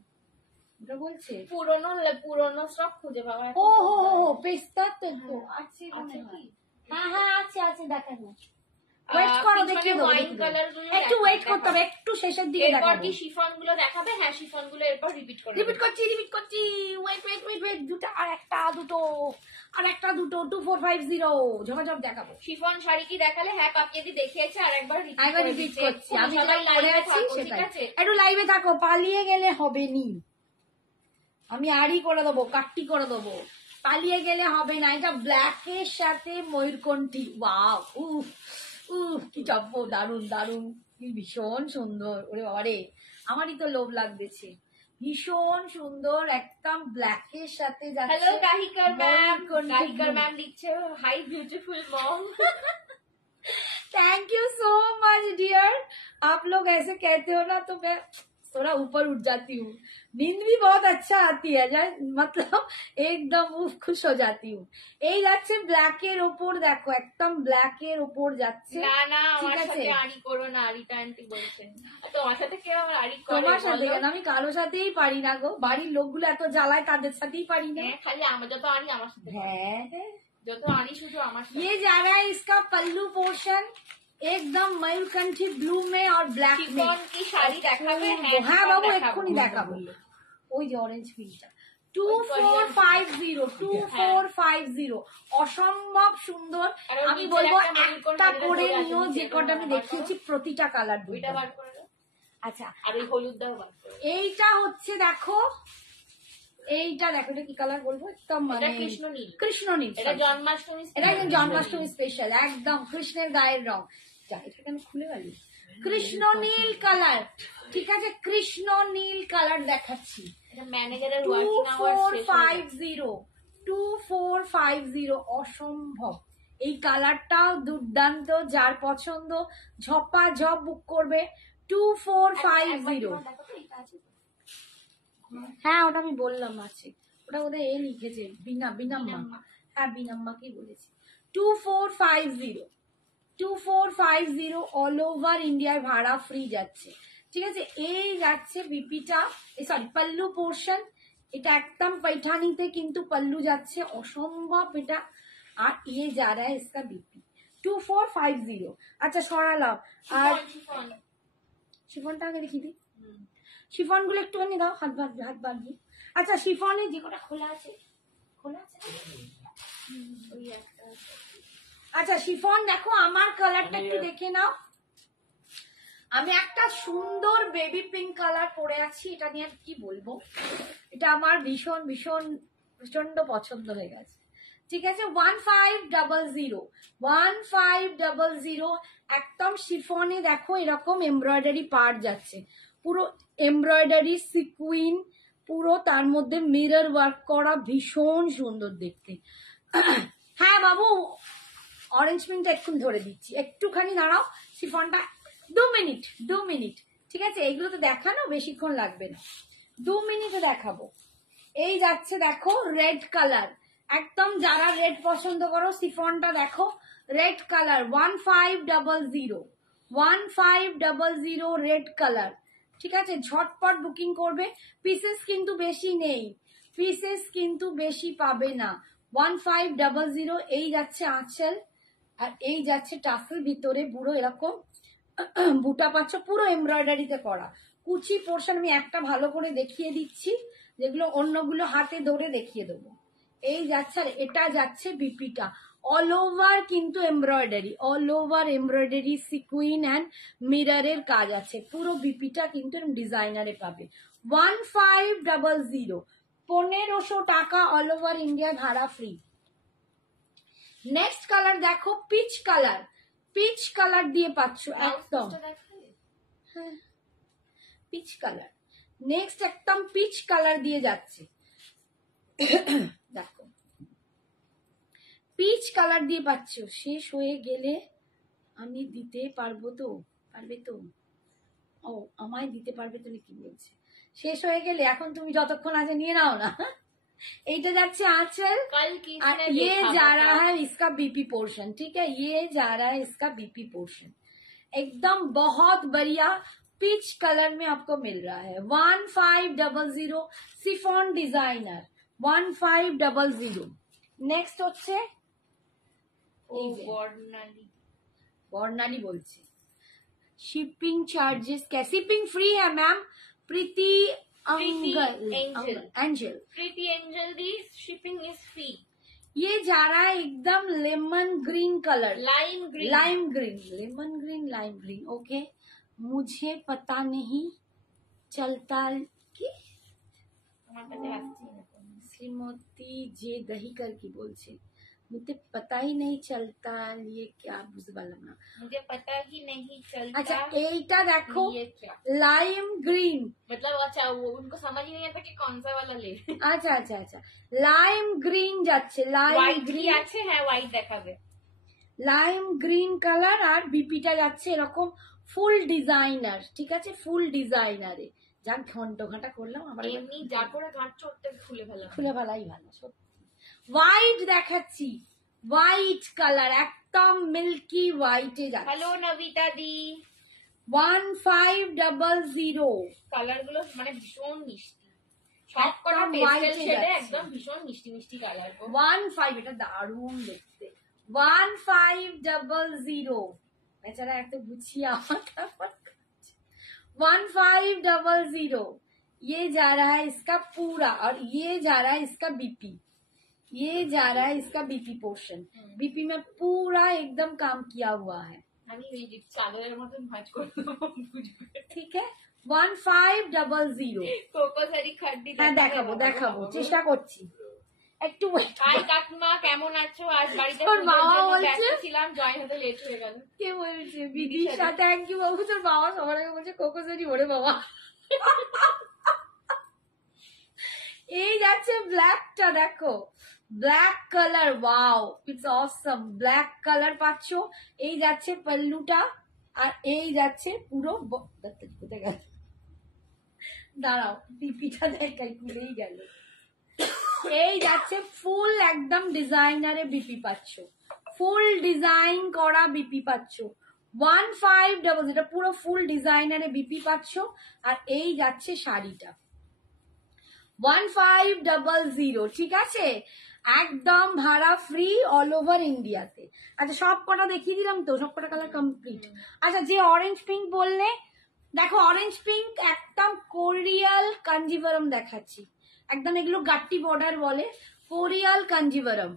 ওটা বলছে পুরনো পুরনো সব খুঁজে পাওয়া। ও হো হো পেস্তা তো আছে মনে আছে হয়, কি? হ্যাঁ হ্যাঁ আছে আছে, দেখাবো, ওয়েট করো দেখিয়ে দেবো, ওয়াইন দেখিয়ে কালার দেবো। গুলো একটু ওয়েট করতে হবে, একটু শেষের দিকে এরপর দেখাবো। কি শিফন গুলো দেখাবে? হ্যাঁ শিফন গুলো এরপর রিপিট করবে। রিপিট করছি, ওয়েট ওয়েট ওয়েট ওয়েট, দুটো আর একটা দুটো আর একটা দুটো 2450 ঝমাঝম দেখাবো। শিফন শাড়ি কি দেখালে? হ্যাঁ পাপিয়াদি দেখিয়েছে, আর একবার একবার রিপিট করছি, আমি যেটা সবাই পড়ে লাইভে আছি থাকো, ঠিক সেটাই, আছে? একটু লাইভে থাকো, পালিয়ে গেলে হবে নি, আমি আড়ি করে দেবো, কাট্টি করে দেবো, পালিয়ে গেলে হবে না। এটা ব্ল্যাকের সাথে ময়ূরকণ্ঠী, ওয়াও, কি চাপবো, দারুন দারুন, কি ভীষণ সুন্দর, ওরে বাবারে আমারই তো লোভ লাগতেছে, ভীষণ সুন্দর, একদম ব্ল্যাকের সাথে যাচ্ছে। হ্যালো গাহিকার ম্যাম, ময়ূরকণ্ঠী গাহিকার blue। ম্যাম লিখছে hi beautiful mom. Thank you so much dear. आप लोग ऐसे कहते हो ना तो मैं थोड़ा ऊपर उठ जाती हूँ। नींद भी बहुत अच्छा आती है, मतलब एकदम उफ खुश हो जाती हूँ। এই যাচ্ছে ব্ল্যাকের ওপর, দেখো একদম ব্ল্যাকের ওপর যাচ্ছে। না না ঠিক আমার আছে, সাথে আড়ি করো না, আড়িটা আন্টি বলছেন। আর তোমার সাথে কেউ আমার আড়ি করে তোমার সাথে বলো? কেন, আমি কারোর সাথেই পারি না গো, বাড়ির লোকগুলো এত জ্বালায় তাদের সাথেই পারি না। হ্যাঁ, খালি আমার যত আড়ি আমার সাথে করে। হ্যাঁ হ্যাঁ। যত আড়ি শুধু আমার সাথে। ये जा रहा है इसका पल्लू पोर्शन एकदम मयूरकंठी ब्लू में और ब्लैक में। শিফন কি শাড়ি দেখাবে? হ্যাঁ শিফন বাবু দেখাবো। এক্ষুনি দেখাবো। ওই যে অরেঞ্জ পিঙ্কটা 2450 অসম্ভব সুন্দর। আর ওর আমি নিচের বলবো একটা maroon color একটা যেটা করে ধরে আছে, নিও, যে নিচের কটা আমি বার দেখিয়েছি প্রতিটা কালার করো। ওইটা বার করে দাও। আচ্ছা আর ওই হলুদটাও বার করো। এইটা হচ্ছে দেখো, এইটা দেখো, এটা কি কালার বলবো, একদম এটা মানে কৃষ্ণ নীল। কৃষ্ণ নীল। এটা জন্মাষ্টমী এটা একদম জন্মাষ্টমী স্পেশাল, একদম কৃষ্ণের গায়ের রং। যা, এটা কেন খুলে গেলি? কৃষ্ণ নীল কালার, ঠিক আছে, কৃষ্ণ নীল কালার দেখাচ্ছি। এটা ম্যানেজারের ওয়ার্কিং আওয়ার্স শেষ হয়ে গেছে। 2450 অসম্ভব। এই কালারটাও দুর্দান্ত, যার পছন্দ ঝপা ঝপ বুক করবে। 2450। হ্যাঁ ওটা আমি বললাম আছে, ওটা ওদের এ লিখেছে বিনাম্মা। হ্যাঁ বিনাম্মাকেই বলেছি। 2450 অল ওভার ইন্ডিয়ার ভাড়া ফ্রি যাচ্ছে। ঠিক আছে, এই যাচ্ছে বিপিটা, সরি পাল্লু পোর্শন। এটা একদম पैठानीতে কিন্তু পাল্লু যাচ্ছে, অসম্ভব এটা। আর ये जा रहा है इसका बीपी 2450। আচ্ছা সরালাম। আর শিফন। শিফনটা আগে দেখিয়ে দিই, শিফন গুলো একটুখানি দাও, হাত বাঁধবি। আচ্ছা শিফনে যে কটা খোলা আছে না? ওই একটা। আচ্ছা শিফন দেখো, আমার কালারটা একটু দেখে নাও। আমি একটা সুন্দর বেবি পিঙ্ক কালার পরে আছি, এটা নিয়ে আর কি বলবো, এটা আমার ভীষণ ভীষণ প্রচন্ড পছন্দ হয়ে গেছে। ঠিক আছে, 1500 একদম শিফনে দেখো এরকম এমব্রয়ডারি পার্ট যাচ্ছে, পুরো এমব্রয়ডারি সিকুইন, পুরো তার মধ্যে মিরর ওয়ার্ক করা, ভীষণ সুন্দর দেখতে। হ্যাঁ বাবু, অরেঞ্জ পিঙ্কটা এক্ষুনি ধরে দিচ্ছি, একটুখানি দাঁড়াও। শিফনটা 2 মিনিট। ঠিক আছে, এইগুলো তো দেখানো বেশিক্ষণ লাগবে না, 2 মিনিটে দেখাবো। এই যাচ্ছে দেখো রেড কালার, একদম যারা রেড পছন্দ করো, শিফনটা দেখো রেড কালার 1500 রেড কালার। ঠিক আছে, ঝটপট বুকিং করবে। পিসেস কিন্তু বেশি নেই, পিসেস কিন্তু বেশি পাবে না। 1500। এই যাচ্ছে আঁচল, আর এই যাচ্ছে টাসেল, ভিতরে পুরো এরকম বুটা পাচ্ছ, পুরো এমব্রয়ডারিতে করা। কুচি পোর্শন আমি একটা ভালো করে দেখিয়ে দিচ্ছি, যেগুলো অন্যগুলো হাতে ধরে দেখিয়ে দেবো। এই যাচ্ছে, আর এটা যাচ্ছে বিপিটা, অল ওভার কিন্তু embroidery, all over embroidery, sequin and মিররের কাজ আছে। পুরো বিপিটা কিন্তু ডিজাইনারে পাবে। 1500, 1500 টাকা অল ওভার ইন্ডিয়া ভাড়া ফ্রি। নেক্সট কালার দেখো, পিচ কালার, পিচ কালার দিয়ে পাচ্ছ একদম, হ্যাঁ পিচ কালার। নেক্সট একদম পিচ কালার দিয়ে যাচ্ছে, দেখো পিচ কালার দিয়ে পাচ্ছ। শেষ হয়ে গেলে আমি দিতে পারবো তো, পারবে তো? ও আমায় দিতে পারবে তুমি কি বলছে? শেষ হয়ে গেলে এখন তুমি যতক্ষণ আছে নিয়ে নাও না। এইটা যাচ্ছে आंचल, कल की और ये जा रहा है इसका बीपी पोर्शन। ठीक है, ये जा रहा है इसका बीपी पोर्शन, एकदम बहुत बढ़िया पीच कलर में आपको मिल रहा है। 1500 सिफॉन डिजाइनर 1500। नेक्स्ट হচ্ছে এই যে বর্ণালী বলছে शिपिंग चार्जेस क्या? शिपिंग फ्री है ma'am. Preeti angel Preeti angel the shipping is free. ये जा रहा है एकदम lemon green colour, lime green, lemon green, lime green. Okay, मुझे पता नहीं चलता कि श्रीमती जे दहीकर की बोलছে मुझे पता ही नहीं चलता ये क्या, बुझতে পারলাম না, मुझे पता ही नहीं चलता। अच्छा এইটা দেখো ये क्या लाइम ग्रीन, मतलब अच्छा वो उनको समझ ही नहीं आता कि कौन सा वाला ले। আচ্ছা আচ্ছা আচ্ছা লাইম গ্রিন যাচ্ছে, লাইম হোয়াইট গ্রিন কি আছে? হ্যাঁ হোয়াইট দেখাবে। লাইম গ্রিন কালার, আর বিপিটা যাচ্ছে এরকম ফুল ডিজাইনার, ঠিক আছে, ফুল ডিজাইনারে। যাক ঘন্ট ঘাটা করলাম, আমার এমনি যা করে গাঁট চড়তে খুলে ফেলা। খুলে ফেলাই ভালো। সত্যি হোয়াইট দেখাচ্ছি, হোয়াইট কালার, একদম মিল্কি হোয়াইটে যাচ্ছে। হ্যালো নবিতা দি। 1500। কালার গুলো মানে ভীষণ মিষ্টি, সব কটা একদম পেস্টেল white এ শেডে যাচ্ছে। একদম ভীষণ মিষ্টি মিষ্টি কালার। 15, এটা দারুণ দেখতে। 1500। বেচারা এত গুছিয়ে আমাকে 1500। ये जा रहा है इसका पूरा, और ये जा रहा है इसका बीपी, ये जा रहा है इसका बीपी पोर्शन। बीपी में पूरा एकदम काम किया हुआ है, আমি এই যে চাদরের মতন ভাঁজ করে দেবো, বুঝবে। ठीक है। 1500। কোকোসারি খাড্ডি হ্যাঁ দেখাবো দেখাবো, চেষ্টা করছি একটু wait হাই কাকিমা, কেমন আছো? আজ বাড়িতে তোর পুজোর বাবা জন্য বলছে? ব্যস্ত ছিলাম, জয়েন হতে লেট হয়ে গেল। কে বলছে? বিদিশা, থ্যাংক ইউ বাবু। তোর বাবা সবার আগে বলছে কোকোসারি, ওরে বাবা। এই যাচ্ছে ব্ল্যাকটা, দেখো black colour, wow it's Assam. Black colour পাচ্ছ, এই যাচ্ছে পাল্লুটা, আর এই যাচ্ছে পুরো কোথায় গেল, দাঁড়াও পিপিটা দেখাই, খুলেই গেল। এই যাচ্ছে ফুল একদম ডিজাইনারে বিপি পাচ্ছ, ফুল ডিজাইন করা বিপি পাচ্ছ। 1500, এটা পুরো ফুল ডিজাইনারে বিপি পাচ্ছ। আর এই যাচ্ছে শাড়িটা 1500, ঠিক আছে, একদম ভাড়া ফ্রি অল ওভার ইন্ডিয়াতে। আচ্ছা সব কটা দেখিয়ে দিলাম তো, সব কটা কালার কমপ্লিট। আচ্ছা যে অরেঞ্জ পিঙ্ক বললে, দেখো অরেঞ্জ পিঙ্ক একদম কোরিয়াল কাঞ্জিভারম দেখাচ্ছি, একদম এগুলো গাট্টি বর্ডার বলে, কোরিয়াল কাঞ্জিভারম।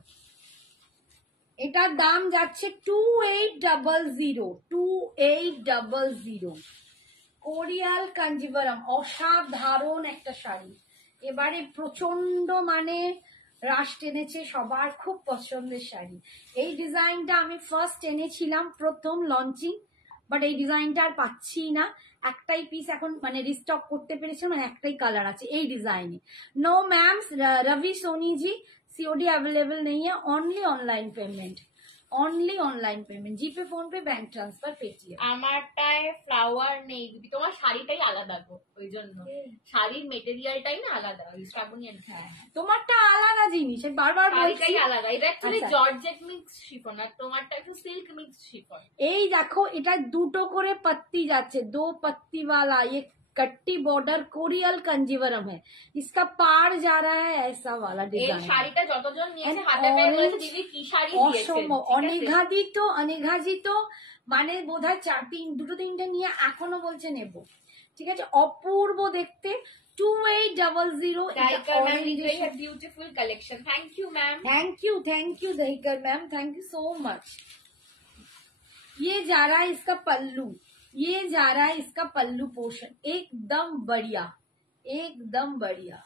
এটার দাম যাচ্ছে 2800, 2800। কোরিয়াল কাঞ্জিভারম, অসাধারণ একটা শাড়ি, এবারে প্রচন্ড মানে রাশ টেনেছে, সবার খুব পছন্দের শাড়ি। এই ডিজাইনটা আমি ফার্স্ট এনেছিলাম প্রথম লঞ্চিং, বাট এই ডিজাইনটা আর পাচ্ছি না, একটাই পিস এখন মানে রিস্টক করতে পেরেছে, মানে একটাই কালার আছে এই ডিজাইনে। No ma'am, Ravi Soni ji COD available नहीं है, only online payment, only online payment, GPay, PhonePe, bank transfer, Paytm. আমারটায় ফ্লাওয়ার নেই, তোমার শাড়িটাই আলাদা গো, ওই জন্য শাড়ির মেটেরিয়ালটাই না আলাদা, ওই শ্রাবণী আর কি। তোমারটা আলাদা জিনিস, আমি বারবার বলছি শাড়িটাই আলাদা, এটা অ্যাকচুয়ালি আচ্ছা। জর্জেট মিক্স শিফন, আর তোমারটা একটু সিল্ক মিক্স শিফন। এই দেখো এটা দুটো করে पत्ती যাচ্ছে, दो पत्ती वाला ये कट्टी बॉर्डर कोरियल कंजीवरम है, इसका पार जा रहा है ऐसा वाला এই डिजाइन। শাড়িটা যতজন নিয়েছে And হাতে পেয়ে বলেছে orange, দিদি কি শাড়ি দিয়েছেন, অসম অনেঘাজিত মানে বোধহয় দুটো তিনটে নিয়ে এখনো বলছে নেব, ঠিক আছে, অপূর্ব দেখতে। 2800। Beautiful collection, thank you ma'am. Thank you Dahikar ma'am, thank you so much. ये जा रहा है इसका पल्लू, ये जा रहा है इसका पल्लू पोर्शन, एकदम बढ़िया, एकदम बढ़िया।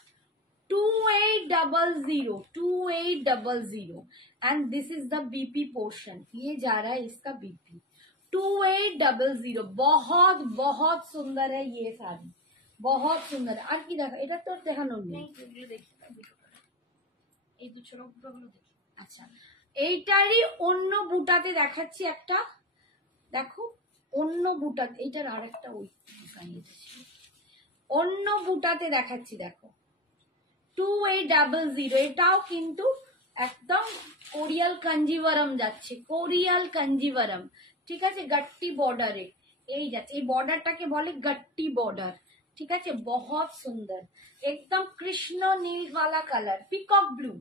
2800 and this is the BP portion, ये जा रहा है इसका बीपी 2800। बहुत बहुत सुंदर है ये साड़ी, बहुत सुंदर। আর কি দেখা, এটা তো দেখানো নেই। এই দুটো গুলো দেখি। আচ্ছা এইটারই অন্য বুটাতে দেখাচ্ছি একটা, দেখো অন্য বুটাতে, এইটার আর একটা ওই অন্য বুটাতে দেখাচ্ছি, দেখো 2800। এটাও কিন্তু একদম কোরিয়াল কাঞ্জিভারম যাচ্ছে, কোরিয়াল কাঞ্জিভারম, ঠিক আছে, গাট্টি বর্ডারে এই যাচ্ছে, এই বর্ডারটাকে বলে গাট্টি বর্ডার, ঠিক আছে, बहुत सुंदर, एकदम कृष्ण नील वाला कलर, पीकॉक ब्लू,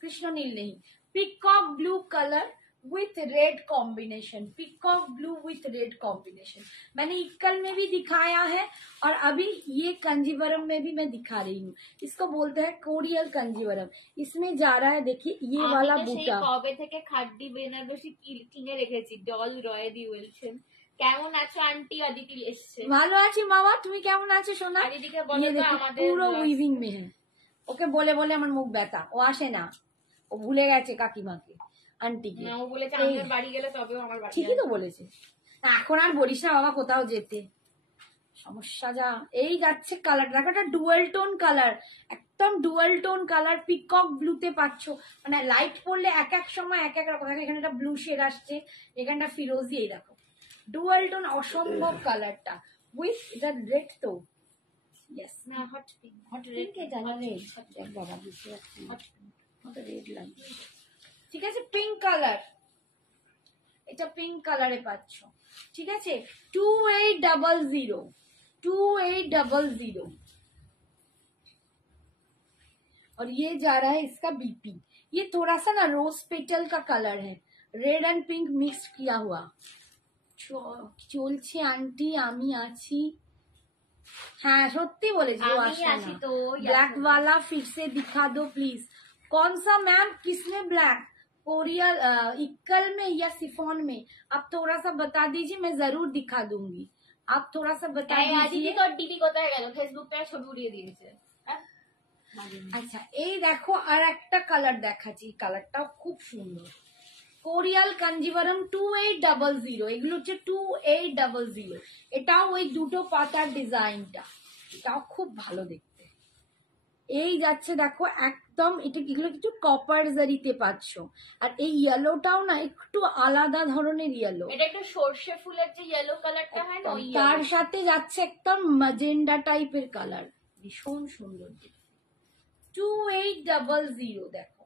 कृष्ण नील नहीं, peacock blue colour with red combination, peacock blue with red combination. मैंने इक्कल में भी दिखाया है और अभी ये कंजीवरम में भी मैं दिखा रही हूँ, इसको बोलते हैं कोरियल कंजीवरम। इसमें जा रहा है देखिए ये वाला बूटा, কবে থেকে খাড্ডি বেনারসি কিনে রেখেছি, ডল রয়দি বলছেন কেমন আছো আন্টি, অদিতি এসছে। ভালো আছি মামা, তুমি কেমন আছো সোনা? আর এদিকে বলো তো আমাদের পুরো উইভিং মে হ্যাঁ, ওকে বলে বলে আমার মুখ ব্যথা, ও আসে না, ও ভুলে গেছে কাকিমাকে, আন্টিকে। না ও বলেছে আমাদের বাড়ি গেলে তবেও আমার বাড়ি ঠিকই তো বলেছে, এখন আর বলিস না বাবা কোথাও যেতে, সমস্যা যা এই যাচ্ছে কালার দেখো, এটা ডুয়াল টোন কালার, একদম ডুয়াল টোন কালার, পিকক ব্লুতে পাচ্ছ। মানে লাইট পড়লে এক এক সময় এক এক রকম, এখানে একটা ব্লু শেড আসছে, এখানটা ফিরোজি, এই দেখো ডুয়াল টোন, অসম্ভব কালারটা উইথ এটা রেড তো ইয়েস না হট পিঙ্ক, হট রেড এটা না রেড দেখ বাবা বুঝতে পারছি মতো রেড লাগবে। ঠিক আছে পিঙ্ক কালার, এটা পিঙ্ক কালারে পাচ্ছ। ठीक है 2800 2800 और ये जा रहा है इसका बीपी। ये थोड़ा सा ना रोज पेटल का कलर है, रेड एंड पिंक मिक्स किया हुआ। চলছে আন্টি আমি আছি, হ্যাঁ সত্যি বলেছি तो ब्लैक वाला फिर से दिखा दो प्लीज। कौन सा मैम, किसने ब्लैक, कोरियल इक्कल में या सिफोन में? आप थोड़ा सा बता दीजिए, मैं जरूर दिखा दूंगी। आप थोड़ा सा बता दीजिए। তো ডিপি কোথায় গেল, ফেসবুক पे ছবি উড়িয়ে দিয়েছে। আচ্ছা এই দেখো আর একটা কালার দেখাচ্ছি, কালারটাও খুব সুন্দর, কোরিয়াল কাঞ্জিভারম 2800, এগুলো হচ্ছে 2800। এটাও ওই দুটো পাতার ডিজাইনটা, এটাও খুব ভালো দেখতে। এই যাচ্ছে দেখো একদম, এটা এগুলো কিছু কপার জারিতে পাচ্ছ। আর এই ইয়েলোটাও না একটু আলাদা ধরনের ইয়েলো, এটা একটু সর্ষে ফুলের যে ইয়েলো কালারটা হয় না, ওই তার সাথে যাচ্ছে একদম ম্যাজেন্ডা টাইপের কালার, ভীষণ সুন্দর দেখতে। 2800 দেখো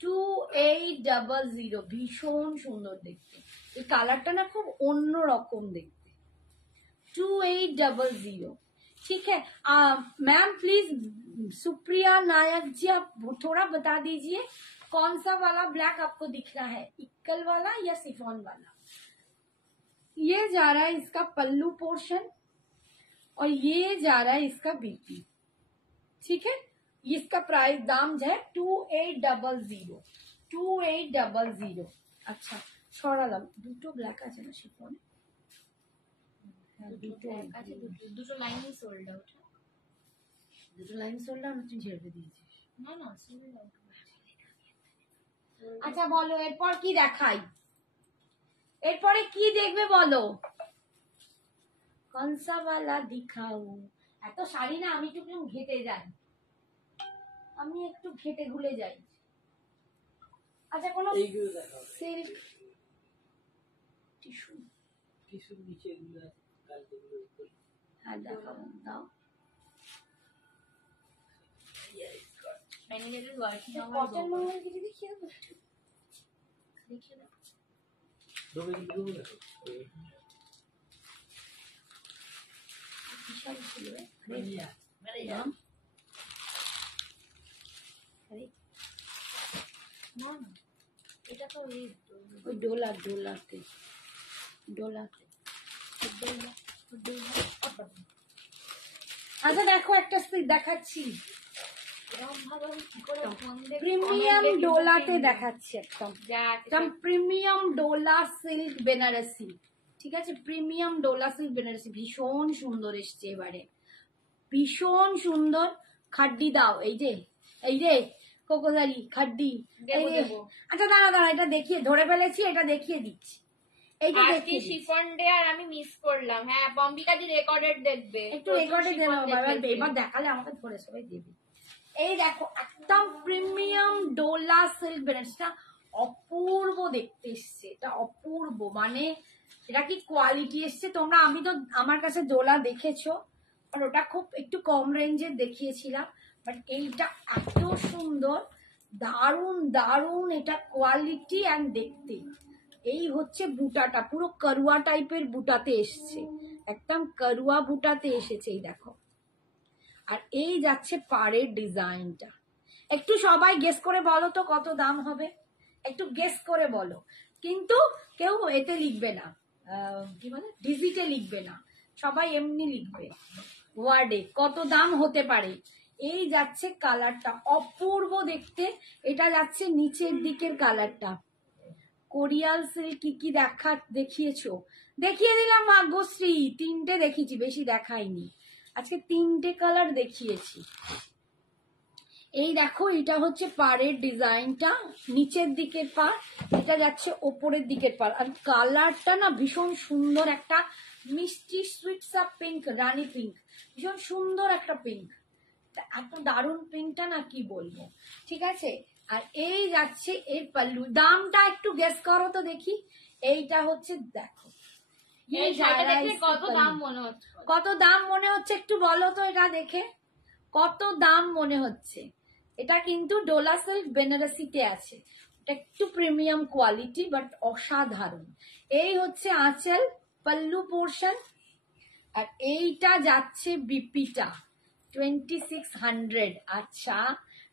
2800, ভীষণ সুন্দর দেখতে। এই কালারটা না খুব অন্য রকম দেখতে। 2800 ठीक है। मैम प्लीज सुप्रिया नायक जी आप थोड़ा बता दीजिए कौन सा वाला ब्लैक आपको दिख रहा है, इक्कल वाला या सिफोन वाला? ये जा रहा है इसका पल्लू पोर्शन और ये जा रहा है इसका बीपी। ठीक है इसका प्राइस दाम जो है 2800 2800। अच्छा সরালাম, দুটো ব্ল্যাক আছে না শিফনে, দুটো লাইনই সোল্ড আউট, দুটো লাইন সোল্ড আউট, তুই ঝেড়ে দিয়েছিস। না না সোল্ড আউট। আচ্ছা বলো এরপর কি দেখাই, এরপরে কি দেখবে বলো, কনসা वाला দিখাও। এত শাড়ি না আমি একটু ঘেটে যাই, আমি একটু ঘেটে ঘুলে যাই। আচ্ছা কোনো সিল্ক টিস্যু টিস্যুর নিচে এগুলো কাজগুলো উপরে হ্যাঁ দেখাও দাও। ম্যানেজারের ওয়ার্কিং কটন মালের কিছু দেখিয়ে দেবো, দেখিয়ে দাও। দোবে দেখো বিশাল ছিল রে। মানে দাম না না এটা তো ওই ডোলাতে ডোলাতে। আচ্ছা দেখো একটা দেখাচ্ছি, প্রিমিয়াম ডোলাতে দেখাচ্ছি, একদম প্রিমিয়াম ডোলা সিল্ক বেনারসি। ঠিক আছে প্রিমিয়াম ডোলা সিল্ক বেনারসি, ভীষণ সুন্দর এসছে এবারে, ভীষণ সুন্দর। খাড্ডি দাও, এই যে কোকোদারি খাড্ডি। আচ্ছা দাঁড়া এটা দেখিয়ে ধরে ফেলেছি, এটা দেখিয়ে দিচ্ছি। এই যে আজকে শিফন ডে আর আমি মিস করলাম। হ্যাঁ বম্বিকা দি রেকর্ডেড দেখবে, একটু রেকর্ডে দেবো এবার দেখালে আমাকে ধরে সবাই দেবে। এই দেখো একদম প্রিমিয়াম ডোলা সিল্ক বেনারসিটা অপূর্ব দেখতে এসছে, এটা অপূর্ব, মানে এটা কি কোয়ালিটি এসছে তোমরা, আমি তো আমার কাছে ডোলা দেখেছো আর ওটা খুব একটু কম রেঞ্জের দেখিয়েছিলাম, বাট এইটা এত সুন্দর, দারুণ দারুণ এটা কোয়ালিটি অ্যান্ড দেখতে। এই হচ্ছে বুটাটা, পুরো করুয়া টাইপের বুটাতে এসছে, একদম করুয়া বুটাতে এসেছে এই দেখো। আর এই যাচ্ছে পাড়ের ডিজাইনটা, একটু সবাই গেস করে বলো তো কত দাম হবে, একটু গেস করে বলো, কিন্তু কেউ এতে লিখবে না, কি বলে ডিজিটে লিখবে না, সবাই এমনি লিখবে ওয়ার্ডে কত দাম হতে পারে। এই যাচ্ছে কালারটা অপূর্ব দেখতে, এটা যাচ্ছে নিচের দিকের কালারটা। কোরিয়াল সিল্ক কি দেখিয়েছো, দেখিয়ে দিলাম ভাগ্যশ্রী, 3টে দেখিয়েছি, বেশি দেখাইনি, আজকে 3টে কালার দেখিয়েছি। এই দেখো এটা হচ্ছে পাড়ের ডিজাইনটা, নিচের দিকের পাড়, এটা যাচ্ছে ওপরের দিকের পাড়, আর কালারটা না ভীষণ সুন্দর, একটা মিষ্টি সুইট সাপ পিঙ্ক, রানী পিঙ্ক, ভীষণ সুন্দর একটা পিঙ্ক, এত দারুণ পিঙ্কটা না কি বলবো। ঠিক আছে, আর এই যাচ্ছে এর পাল্লু। দামটা একটু গেস করো তো দেখি। এইটা হচ্ছে দেখো, এই শাড়িটা দেখে কত দাম মনে হচ্ছে? কত দাম মনে হচ্ছে একটু বলো তো, এটা দেখে কত দাম মনে হচ্ছে? এটা কিন্তু ডোলা সিল্ক বেনারসিতে আছে, এটা একটু প্রিমিয়াম কোয়ালিটি বাট অসাধারণ। এই হচ্ছে আঁচল, পাল্লু পোর্শন, আর এইটা যাচ্ছে বিপিটা 2600। আচ্ছা,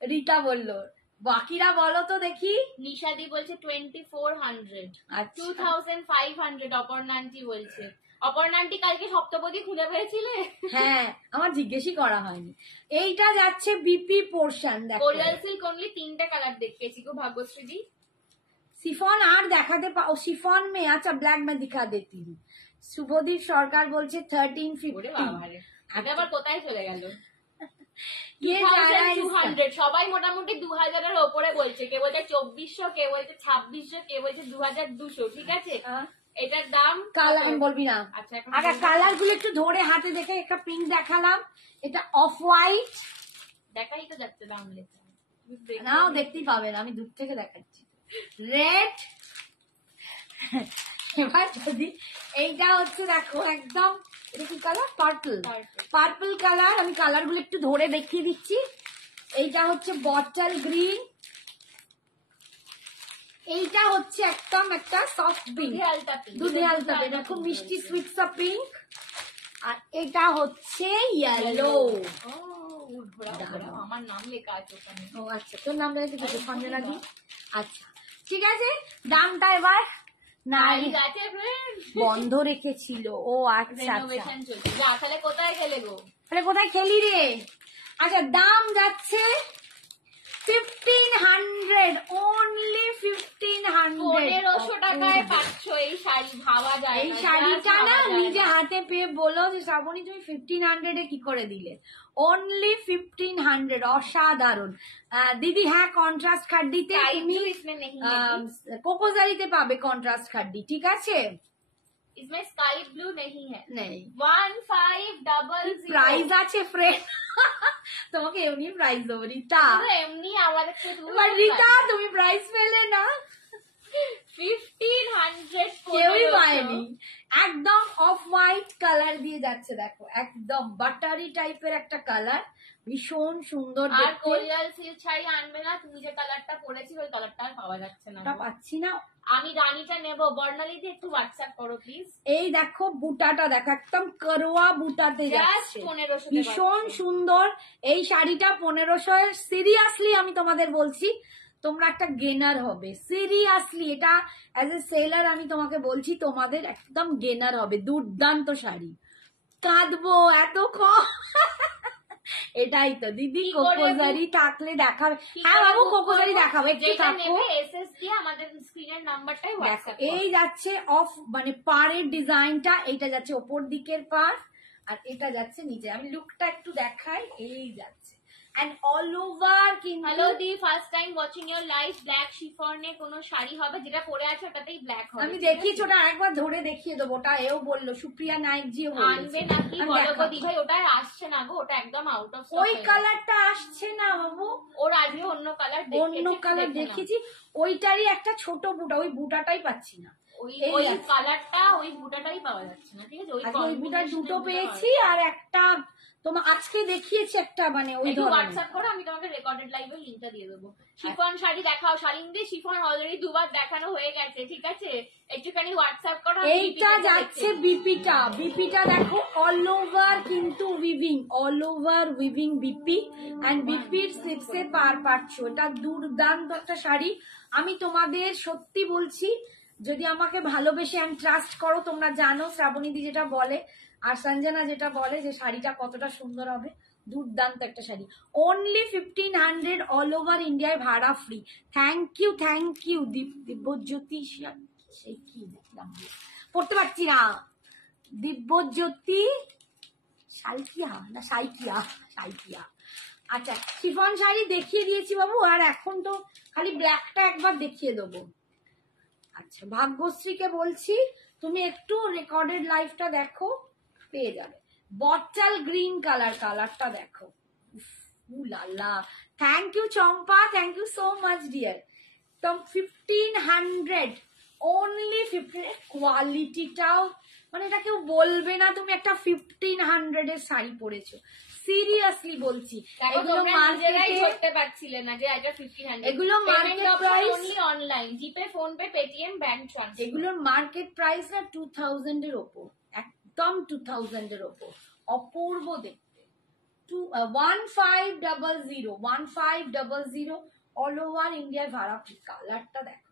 রিতা বললো, বাকিরা বলো তো দেখি। নিশাদি বলছে 2400, আচ্ছা 2500 অপর্ণান্টি বলছে। অপর্ণান্টি কালকে সপ্তপদী খুঁজে পেয়েছিলে? হ্যাঁ, আমার জিজ্ঞেসই করা হয়নি। এইটা যাচ্ছে বিপি পোর্শন, দেখো কোরিয়াল সিল্ক অনলি 3টে কালার দেখেছি গো ভাগ্যশ্রী। শিফন আর দেখাতে পাও? শিফন মে আচ্ছা ব্ল্যাক মে দিখা দেতি হুঁ। শুভদীপ সরকার বলছে 1350। এটা আবার কোথায় চলে গেল? ये जा रहा है 2200, সবাই মোটামুটি 2000 এর উপরে বলছে। কে বলছে 2400, কে বলছে 2600, কে বলছে 2200। ঠিক আছে, এটার দাম কালার বলবি না। আচ্ছা, এখন আগে কালার গুলো একটু ধরে হাতে দেখে, একটা পিঙ্ক দেখালাম, এটা অফ হোয়াইট, দেখাই তো যাচ্ছে দাম লেখা। নাও দেখতেই পাবে না, আমি দূর থেকে দেখাচ্ছি। রেড, এবার যদি এইটা হচ্ছে দেখো একদম, এটা কি কালার? Purple, purple colour. আমি কালার গুলো একটু ধরে দেখিয়ে দিচ্ছি। এইটা হচ্ছে বটল গ্রিন, এইটা হচ্ছে একদম একটা সফট পিঙ্ক, দুধে আলতা, দেখো মিষ্টি সুইট সা পিঙ্ক, আর এটা হচ্ছে ইয়েলো। আমার নাম লেখা আছে ওখানে। ও আচ্ছা, তোর নাম লেখা আছে সঞ্জনা দি। আচ্ছা ঠিক আছে, দামটা এবার নাই আছে friend। বন্ধ রেখেছিল। ও আচ্ছা আচ্ছা, Renovation চলছে। যা, তাহলে কোথায় গেলে গো? তাহলে কোথায় খেলি রে? আচ্ছা, দাম যাচ্ছে 1500, অনলি 1500। 1500 টাকায় পাচ্ছ এই শাড়ি, ভাবা যায় এই না, শাড়িটা just না ভাবা যায় নিজে না। হাতে পেয়ে বলো যে শ্রাবণী তুমি 1500 এ কি করে দিলে? অনলি 1500, অসাধারণ। দিদি হ্যাঁ, কন্ট্রাস্ট খাড্ডিতে Sky তুমি blue इसमें नहीं है जी। কোকোজারিতে পাবে কন্ট্রাস্ট খাড্ডি, ঠিক আছে? इसमें स्काई ब्लू नहीं है। নেই, 1500। প্রাইস আছে ফ্রেন্ড। তোমাকে এমনি প্রাইস দেবো রিতা। এমনি আমাদের রিতা তুমি প্রাইস পেলে না, 1500 কেউই পায়নি। একদম অফ হোয়াইট কালার দিয়ে যাচ্ছে, দেখো একদম বাটারি টাইপের একটা কালার, ভীষণ সুন্দর আর দেখতে। কোরিয়াল সিল্ক শাড়ি আনবে না, তুমি যে কালারটা পরেছি ওই কালারটা আর পাওয়া যাচ্ছে না। ওটা পাচ্ছি না। আমি রানীটা নেবো। বর্ণালীতে একটু হোয়াটসঅ্যাপ করো প্লিজ। এই দেখো বুটাটা দেখো, একদম করোয়া বুটাতে যাচ্ছে, 1500 ভীষণ সুন্দর। এই শাড়িটা 1500। সিরিয়াসলি আমি তোমাদের বলছি, তোমরা একটা গেনার হবে, সিরিয়াসলি। এটা অ্যাজ এ সেলার আমি তোমাকে বলছি, তোমাদের একদম গেনার হবে। দুর্দান্ত শাড়ি, কাঁদবো এত কম। এটাই তো দিদি, কোকোজারি থাকলে দেখাবে। হ্যাঁ বাবু, কোকোজারি দেখাবে, একটু যেটা থাকো। নেবে এসএস দিয়ে আমাদের স্ক্রিনের নাম্বারটাই দেখো হোয়াটসঅ্যাপ এই যাচ্ছে অফ, মানে পাড়ের ডিজাইনটা, এইটা যাচ্ছে ওপর দিকের পাড়, আর এটা যাচ্ছে নিচে। আমি লুকটা একটু দেখাই, এই যাচ্ছে এন্ড অল ওভার কিন্তু। হ্যালো দি, first time watching your live. Black শিফনে কোনো শাড়ি হবে, যেটা পরে আছে ওটাতেই ব্ল্যাক হবে। আমি দেখিয়েছি, ওটা একবার ধরে দেখিয়ে দেবো। ওটা এও বললো, সুপ্রিয়া নাইক জিও আনবে নাকি বলো গো দি ভাই? ওটা আসছে না গো, ওটা একদম আউট অফ স্টক। ওই কালারটা আসছে না বাবু, ওর আজকে অন্য কালার, অন্য কালার দেখিয়েছি। ওইটারই একটা ছোট বুটা, ওই বুটাটাই পাচ্ছি না। ওই কালারটা, ওই বুটাটাই পাওয়া যাচ্ছে না। ঠিক আছে, ওই বুটার দুটো পেয়েছি, আর একটা তোমার আজকে দেখিয়েছি একটা, মানে ওই একটু ধরনের। হোয়াটসঅ্যাপ করো, আমি তোমাকে রেকর্ডেড লাইভে লিংকটা দিয়ে দেবো। শিফন শাড়ি দেখাও শালিন্দি। শিফন অলরেডি দুবার দেখানো হয়ে গেছে, ঠিক আছে? একটুখানি হোয়াটসঅ্যাপ করো। এইটা যাচ্ছে বিপিটা, বিপিটা দেখো অল ওভার কিন্তু weaving, all over weaving BP, and বিপির স্লিপসে পার পাচ্ছ। এটা দুর্দান্ত একটা শাড়ি। আমি তোমাদের সত্যি বলছি, যদি আমাকে ভালোবেসে এন্ড ট্রাস্ট করো, তোমরা জানো শ্রাবণীদি যেটা বলে আর সঞ্জনা যেটা বলে যে শাড়িটা কতটা সুন্দর হবে। দুর্দান্ত একটা শাড়ি, অনলি 1500, অল ওভার ইন্ডিয়ায় ভাড়া ফ্রি। থ্যাংক ইউ দিব্যজ্যোতি, সেই কি দেখলাম পড়তে পারছি না, দিব্যজ্যোতি সাইকিয়া না সাইকিয়া, সাইকিয়া। আচ্ছা, শিফন শাড়ি দেখিয়ে দিয়েছি বাবু, আর এখন তো খালি ব্ল্যাকটা একবার দেখিয়ে দেবো। আচ্ছা, ভাগ্যশ্রীকে বলছি তুমি একটু রেকর্ডেড লাইভটা দেখো, পেয়ে যাবে। বটল গ্রিন কালারটা দেখো, Lala. Thank you Champa, thank you so much dear. তো 1500 অনলি 15, কোয়ালিটিটাও মানে এটা কেউ বলবে না তুমি একটা 1500 এর শাড়ি পরেছো, সিরিয়াসলি বলছি। এগুলো মার্কেটে করতে পারছিলে না যে এটা 1500, এগুলো market price online, GPay, PhonePe, Paytm, bank transfer. এগুলোর মার্কেট প্রাইস না 2000 এর ওপর, একদম 2000 এর ওপর। অপূর্ব দেখতে। 1500 অল ওভার ইন্ডিয়ার ভাড়া ফ্রি। কালারটা দেখো,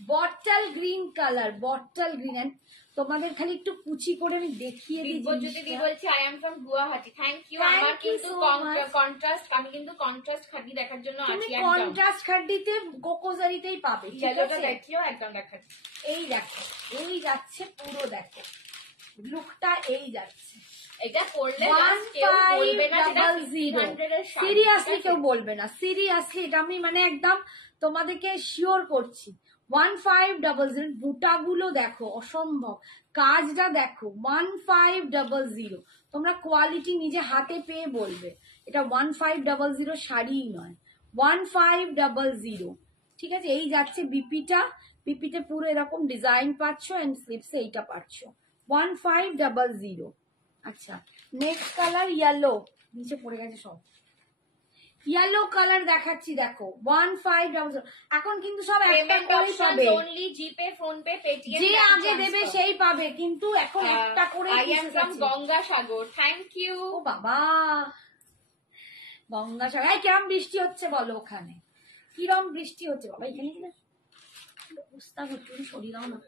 bottle green colour, bottle green. তোমাদের খালি একটু কুচি করে আমি দেখিয়ে দিই। দিব্যজ্যোতি বলছি I am from Guwahati. Thank you. Thank আমার you কিন্তু so much. কন্ট্রাস্ট, আমি কিন্তু কন্ট্রাস্ট খাদি দেখার জন্য তুমি আছি একদম। কন্ট্রাস্ট খাড্ডিতে কোকোজারিতেই পাবে, ঠিক ইয়েলোটা আছে? দেখিও একদম দেখাচ্ছি। এই দেখো, এই যাচ্ছে পুরো, দেখো লুকটা এই যাচ্ছে। এটা পরলে কেউ বলবে না যেটা 1500 এর শাড়ি। সিরিয়াসলি কেউ বলবে না, সিরিয়াসলি এটা আমি মানে একদম তোমাদেরকে শিওর করছি। 1500, বুটাগুলো দেখো অসম্ভব, কাজটা দেখো। 1500 তোমরা কোয়ালিটি নিজে হাতে পেয়ে বলবে এটা 1500 শাড়িই নয়, 1500। ঠিক আছে, এই যাচ্ছে বিপিটা, বিপিতে পুরো এরকম ডিজাইন পাচ্ছ, এন্ড স্লিপসে এইটা পাচ্ছ 1500। আচ্ছা, নেক্সট কালার ইয়েলো, নিচে পড়ে গেছে সব। ইয়েলো কালার দেখাচ্ছি, দেখো 1500। এখন কিন্তু সব একটা করেই পাবে, only GPay, PhonePe, Paytm, যে আগে দেবে সেই পাবে, কিন্তু এখন একটা করে I am from Gangasagar. Thank you. ও বাবা, গঙ্গাসাগর। এই কিরম বৃষ্টি হচ্ছে বলো ওখানে, কিরম বৃষ্টি হচ্ছে বাবা? এখানে কি না অবস্থা হচ্ছে, শরীর না।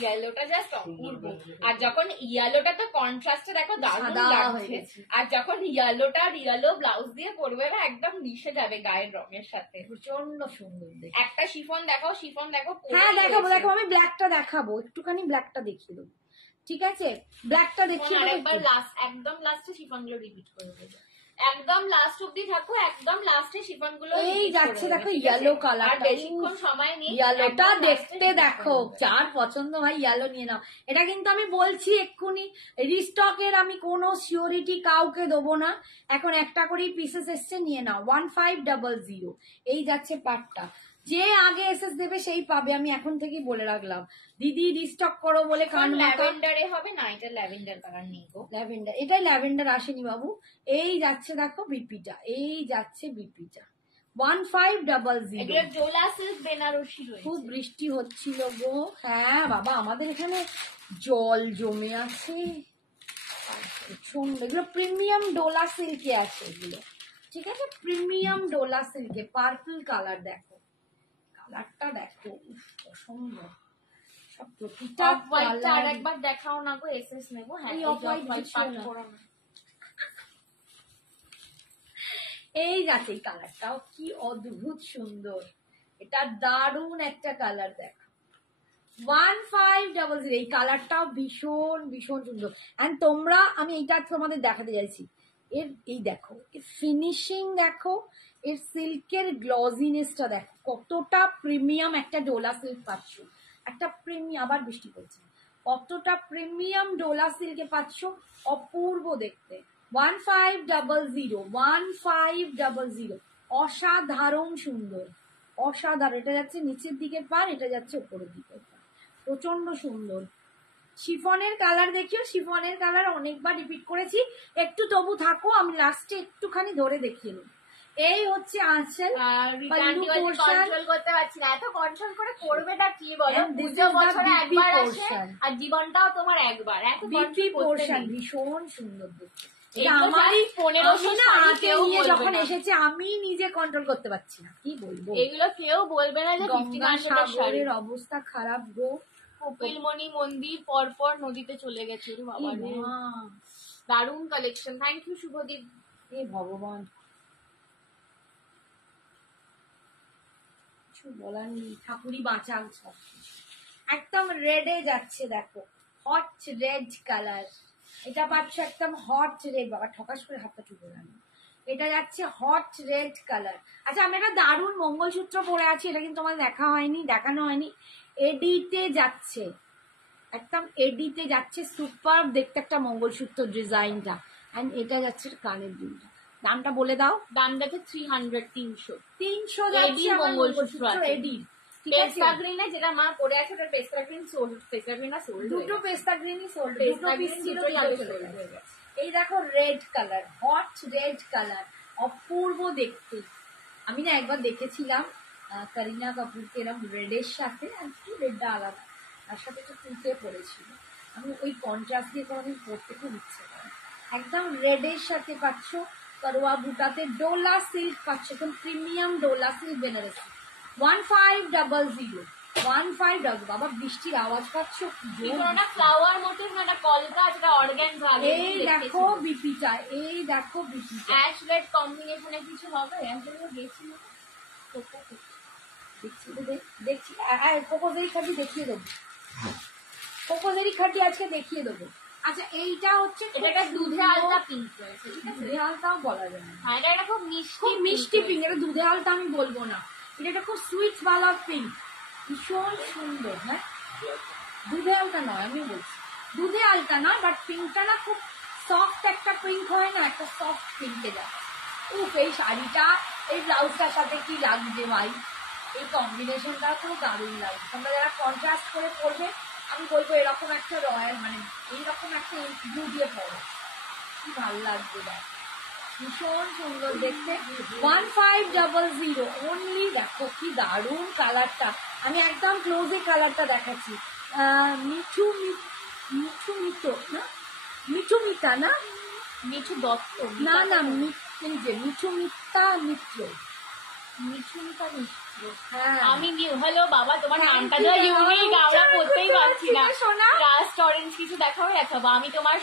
ইয়েলোটা জাস্ট অপূর্ব। আর যখন ইয়েলোটা তো কন্ট্রাস্টে দেখো দারুণ সাদা হয়ে লাগছে, গেছে। আর যখন ইয়েলোটা ইয়েলো ব্লাউজ দিয়ে পরবে না, একদম মিশে যাবে গায়ের রঙের সাথে। প্রচন্ড সুন্দর দেখতে। একটা শিফন দেখো, শিফন দেখো। হ্যাঁ দেখাবো দেখাবো, আমি ব্ল্যাকটা দেখাবো, একটুখানি ব্ল্যাকটা দেখিয়ে দেবো, ঠিক আছে? ব্ল্যাকটা দেখিয়ে দেবো একবার একটু। লাস্ট, একদম লাস্টে শিফন গুলো রিপিট করে দেবো, একদম লাস্ট অব্দি থাকো, একদম লাস্টে শিফন গুলো এই যাচ্ছে দেখো ইয়েলো কালারটা, বেশিক্ষণ সময় নেই। ইয়েলোটা একদম দেখতে last এ দেখো, repeat করে দেবো। যার পছন্দ হয় ইয়েলো নিয়ে নাও। এটা কিন্তু আমি বলছি এক্ষুনি, রিস্টকের আমি কোনো সিওরিটি কাউকে দেবো না, এখন একটা করেই পিসেস এসছে, নিয়ে নাও। 1500। এই যাচ্ছে পাটটা, যে আগে এসএস দেবে সেই পাবে, আমি এখন থেকেই বলে রাখলাম। দিদি রিস্টক করো বলে কান মাথা। ল্যাভেন্ডারে হবে না, এটা ল্যাভেন্ডার কালার নেই গো। ল্যাভেন্ডার, এটা ল্যাভেন্ডার আসেনি বাবু। এই যাচ্ছে দেখো বিপিটা, এই যাচ্ছে বিপিটা 1500। এগুলো জোলা সিল্ক বেনারসি রয়েছে। খুব বৃষ্টি হচ্ছিল গো, হ্যাঁ বাবা আমাদের এখানে জল জমে আছে প্রচন্ড। এগুলো প্রিমিয়াম ডোলা সিল্কে আছে এগুলো, ঠিক আছে? প্রিমিয়াম ডোলা সিল্কে, পার্পল কালার দেখো, কালারটা দেখো, উফ, অসম্ভব। সব প্রতিটা অফ হোয়াইটটা colour- আরেকবার দেখাও না গো, এসএস নেবো। হ্যাঁ, এই এই off white white দিচ্ছ পাট না। করো না। এই যাচ্ছে, এই কালারটাও কি অদ্ভুত সুন্দর, এটা দারুণ একটা কালার দেখো। 1500, এই কালারটাও ভীষণ ভীষণ সুন্দর। এন্ড তোমরা, আমি এইটা তোমাদের দেখাতে চাইছি, এর এই দেখো, এর ফিনিশিং দেখো, এর সিল্কের গ্লজিনেসটা দেখো, কতটা প্রিমিয়াম একটা ডোলা সিল্ক পাচ্ছ, একটা প্রিমিয়াম। আবার বৃষ্টি পড়ছে, কতটা প্রিমিয়াম ডোলা সিল্কে পাচ্ছ, অপূর্ব দেখতে। 1500, অসাধারণ সুন্দর, অসাধারণ। এটা যাচ্ছে নিচের দিকে পার, এটা যাচ্ছে উপরের দিকে পার, প্রচন্ড সুন্দর। শিফনের কালার দেখিও, শিফনের কালার অনেকবার রিপিট করেছি, একটু তবু থাকো, আমি লাস্টে একটুখানি ধরে দেখিয়ে নেব। এই হচ্ছে আঁচল, পাল্লু পোর্শন। কন্ট্রোল করতে পারছি না, এত কন্ট্রোল করে করবেটা কি বলো? And this Puja is the বছরে BP একবার আসে, portion. আর জীবনটাও তোমার একবার, এত বিপি control করতে পোর্শন নেই। ভীষণ সুন্দর দেখতে। এগুলো আমারই 1500 আমি না শাড়ি হাতে কেউ নিয়ে বলবে যখন না। এসেছে আমি নিজে কন্ট্রোল করতে পারছি না, কি বলবো। এগুলো কেউ বলবে না যে 1500 শাড়ি। গঙ্গাসাগরের অবস্থা খারাপ গো। কপিলমণি মন্দির পরপর নদীতে চলে গেছে রে বাবা এ রে। মা, দারুণ কালেকশন, থ্যাংক ইউ শুভদীপ। এ ভগবান, কিছু বলার নেই, ঠাকুরই বাঁচাক সব কিছু। একদম রেডে যাচ্ছে দেখো, হট রেড কালার, এটা পাচ্ছ একদম হট রেড। বাবা ঠকাস করে হাতটা টুকে গেল। এটা যাচ্ছে হট রেড কালার। আচ্ছা, আমি একটা দারুণ মঙ্গলসূত্র পরে আছি, এটা কিন্তু তোমার দেখা হয়নি, দেখানো হয়নি, এডিটে যাচ্ছে, একদম এডিতে যাচ্ছে, সুপার দেখতে একটা মঙ্গলসূত্র ডিজাইনটা। অ্যান্ড এটা যাচ্ছে কানের দুলটা। দামটা বলে দাও। দাম দেখে 300 300 300 যাচ্ছে আমার মঙ্গলসূত্র মঙ্গলসূত্র আছে। এডি। ঠিক আছে, পেস্তা গ্রিনে যেটা মা পরে আছে ওটা পেস্তা গ্রিন সোল্ড, পেস্তা গ্রিন আর সোল্ড দুটো পেস্তা গ্রিনই সোল্ড, দুটো পেস্তা পিস গ্রিন ছিল, দুটোই দুটো আগে চলে সোল্ড গেছে। হয়ে গেছে। এই দেখো red colour, hot red colour, অপূর্ব দেখতে। আমি না একবার দেখেছিলাম করিনা কাপুরকে এরকম রেডের সাথে, একটু রেডটা আলাদা, তার সাথে একটু তুলতে পড়েছিল। আমি ওই কন্ট্রাস্ট দিয়ে কোনোদিন পড়তে খুব ইচ্ছে করে। একদম রেডের সাথে পাচ্ছ করোয়া বুটাতে ডোলা সিল্ক পাচ্ছ, একদম প্রিমিয়াম ডোলা সিল্ক বেনারসি। 1500 1500। বাবা বৃষ্টির আওয়াজ পাচ্ছ? কি জোর একটা ফ্লাওয়ার মোটিভ না, একটা কলকা আছে, একটা অর্গানজা। এই দেখো বিপিটা, এই দেখো বিপিটা। অ্যাশ রেড কম্বিনেশনে কিছু হবে? গেছিল দেখছি তো দেখছি, কোকোজেরি খাটি দেখিয়ে দেবো, কোকোজেরি খাটি আজকে দেখিয়ে দেবো। আচ্ছা এইটা হচ্ছে এটা একটা দুধে আলতা পিঙ্ক রয়েছে, ঠিক আছে? দুধে আলতাও বলা যায় না, হ্যাঁ, এটা একটা খুব মিষ্টি খুব মিষ্টি পিঙ্ক। এটা দুধে আলতা আমি বলবো না, এটা একটা খুব সুইট ওয়ালা পিঙ্ক, ভীষণ সুন্দর। হ্যাঁ দুধে আলতা নয়, আমি বলছি দুধে আলতা না, বাট পিঙ্কটা না খুব সফট একটা পিঙ্ক হয় না, একটা সফট পিঙ্কে যায়। উফ, এই শাড়িটা এই ব্লাউজটার সাথে কি লাগবে ভাই, এই কম্বিনেশনটা খুব দারুণ লাগবে। তোমরা যারা কন্ট্রাস্ট করে পরবে, আমি বলবো এরকম একটা রয়্যাল, মানে এইরকম একটা ব্লু দিয়ে পরো, কি ভালো লাগবে দেখ, ভীষণ সুন্দর দেখতে। 1500 অনলি। দেখো কি দারুণ কালারটা, আমি একদম ক্লোজে কালারটা দেখাচ্ছি। মিঠু মিঠু মিতো না, মিঠু মিতা না, মিঠু দত্ত না না এই যে মিঠু মিতা মিত্র, মিঠু মিতা মিশ্র। হ্যাঁ আমি নিউ। হ্যালো বাবা, তোমার Thank নামটা you, যা বাবা। ইউনিক, আমরা করতেই পারছি না। শোনা লাস্ট অরেঞ্জ কিছু দেখাবো। আমি তোমার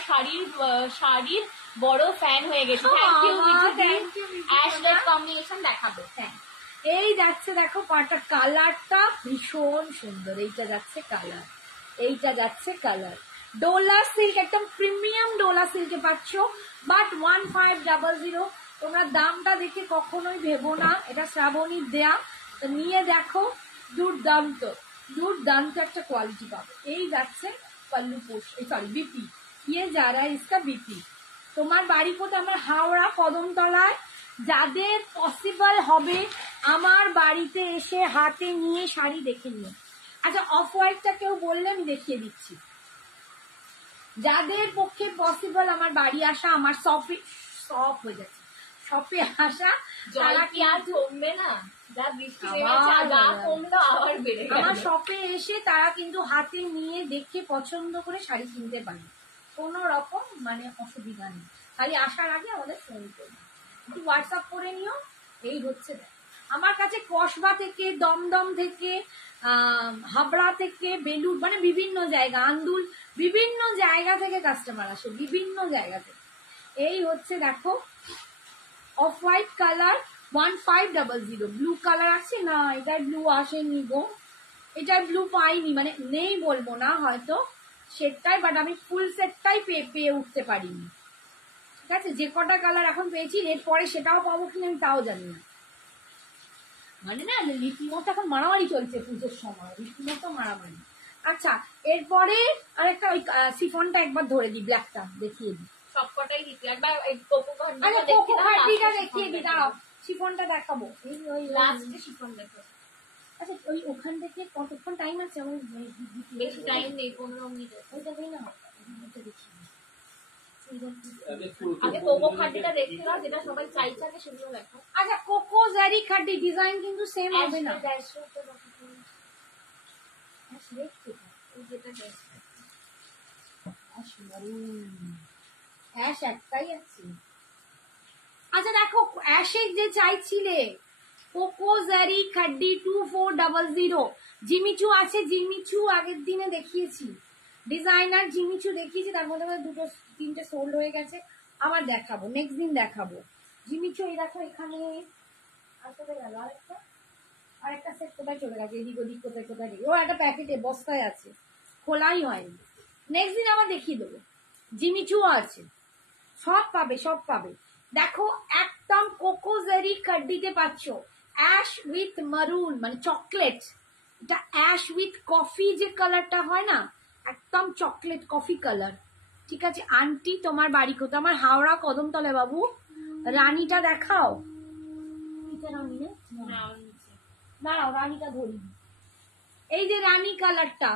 শাড়ির বড় ফ্যান হয়ে গেছি। থ্যাংক ইউ বাবা, Mithu. thank you, Mithu ash সোনা। রেড কম্বিনেশন দেখাবো। হ্যাঁ এই যাচ্ছে দেখো পাটা, কালারটা ভীষণ সুন্দর। এইটা যাচ্ছে কালার, এইটা যাচ্ছে কালার। ডোলা সিল্ক, একদম প্রিমিয়াম ডোলা সিল্কে পাচ্ছ, বাট 1500। তোমরা দামটা দেখে কখনোই ভেবো না এটা শ্রাবণীর দেয়া, তো নিয়ে দেখো, দুর্দান্ত দুর্দান্ত একটা কোয়ালিটি পাবে। এই যাচ্ছে পল্লু পোষ, সরি বিপি, ইয়ে যারা ইসকা বিপি। তোমার বাড়ি কোথায়? আমার হাওড়া কদমতলায়। যাদের পসিবল হবে আমার বাড়িতে এসে হাতে নিয়ে শাড়ি দেখে নিও। আচ্ছা অফ হোয়াইটটা কেউ বললে আমি দেখিয়ে দিচ্ছি। যাদের পক্ষে পসিবল আমার বাড়ি আসা, আমার শপে সব হয়ে যাচ্ছে, শপে আসা, জল তারা কি আর কমবে না? যা বৃষ্টি আবার নেমেছে, যা কমলো আবার বেড়ে গেল। আমার শপে এসে তারা কিন্তু হাতে নিয়ে দেখে পছন্দ করে শাড়ি কিনতে পারে, কোনো রকম মানে অসুবিধা নেই। খালি আসার আগে আমাদের ফোন করবে, একটু হোয়াটসঅ্যাপ করে নিও। এই হচ্ছে দেখ, আমার কাছে কসবা থেকে, দমদম থেকে, হাবড়া থেকে, বেলুর, মানে বিভিন্ন জায়গা, আন্দুল, বিভিন্ন জায়গা থেকে কাস্টমার আসে, বিভিন্ন জায়গা থেকে। এই হচ্ছে দেখো off white colour 1500। Blue colour আছে না, এটার ব্লু আসেনি গো, এটার ব্লু পাইনি, মানে নেই বলবো না হয়তো সেটটাই, বাট আমি ফুল সেটটাই পেয়ে উঠতে পারিনি। ঠিক আছে, যে কটা কালার এখন পেয়েছি, এরপরে সেটাও পাবো কিনা আমি তাও জানি না। মানে না রীতিমতো এখন মারামারি চলছে পুজোর সময়, রীতিমতো মারামারি। আচ্ছা এরপরে আরেকটা ওই সিফনটা একবার ধরে দিই, ব্ল্যাকটা দেখিয়ে দিই। সবকটাই দিতে একবার কোকো আচ্ছা কোকো খাটিটা দেখিয়ে দিই, দাঁড়াও সিফনটা দেখাবো। এই ওই লাস্টে শিফন দেখো। আচ্ছা ওই ওখান থেকে কতক্ষণ টাইম আছে? আমার বেশি টাইম নেই, 15 মিনিট। ওইটা দেই না, ওইটা দেখি। আগে কোকো খাটিটা দেখতে দাও, যেটা সবাই চাইছে আগে সেগুলো দেখো। আচ্ছা কোকো জারি খাটি ডিজাইন কিন্তু সেম হবে না। অ্যাশ একটাই আছে। আচ্ছা দেখো অ্যাশের যে চাইছিলে, কোকো জারি খাড্ডি 2400 জিমিচু আছে। জিমিচু আগের দিনে দেখিয়েছি, ডিজাইনার জিমিচু দেখিয়েছি, তার মধ্যে দুটো তিনটে সোল্ড হয়ে গেছে, আবার দেখাবো, নেক্সট দিন দেখাবো জিমিচু। এই দেখো এখানে আর কোথায় গেল আরেকটা সেট, কোথায় চলে গেছে, এদিক ওদিক কোথায় কোথায় ও একটা প্যাকেটে বস্তায় আছে, খোলাই হয়নি। নেক্সট দিন আবার দেখিয়ে দেবো। জিমিচুও আছে, সব পাবে সব পাবে। দেখো একদম কোকো জারি কাড্ডিতে পাচ্ছ, অ্যাশ উইথ মারুন, মানে চকলেট, এটা অ্যাশ উইথ কফি যে কালারটা হয় না, একদম চকলেট কফি কালার। ঠিক আছে আন্টি, তোমার বাড়ি কোথায়? আমার হাওড়া কদমতলা বাবু। রানীটা দেখাও। এটা রানী না? দাঁড়াও রানীটা ধরি। এই যে রানী কালারটা,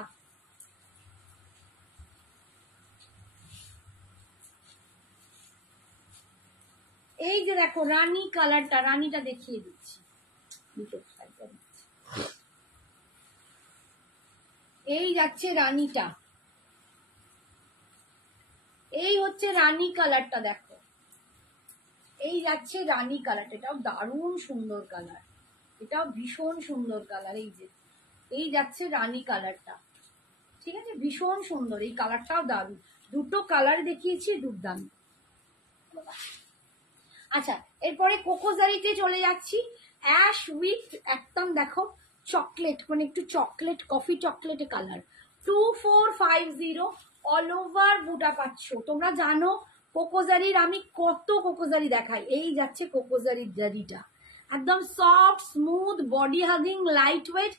এই যে দেখো রানী কালারটা, রানীটা দেখিয়ে দিচ্ছি। এই যাচ্ছে রানীটা, এই হচ্ছে রানী কালারটা, দেখো এই যাচ্ছে রানী কালার। এটাও দারুণ সুন্দর কালার, এটাও ভীষণ সুন্দর কালার। এই যে এই যাচ্ছে রানী কালারটা, ঠিক আছে ভীষণ সুন্দর, এই কালারটাও দারুণ। দুটো কালার দেখিয়েছি, দুর্দান্ত। আচ্ছা এরপরে কোকোজারিতে চলে যাচ্ছি। অ্যাশ উইথ একদম দেখো চকলেট, মানে একটু chocolate coffee chocolate colour. 2450 all over বুটা পাচ্ছ। তোমরা জানো কোকোজারির আমি কত কোকোজারি দেখাই। এই যাচ্ছে কোকোজারির জারিটা, একদম soft smooth body hugging light weight.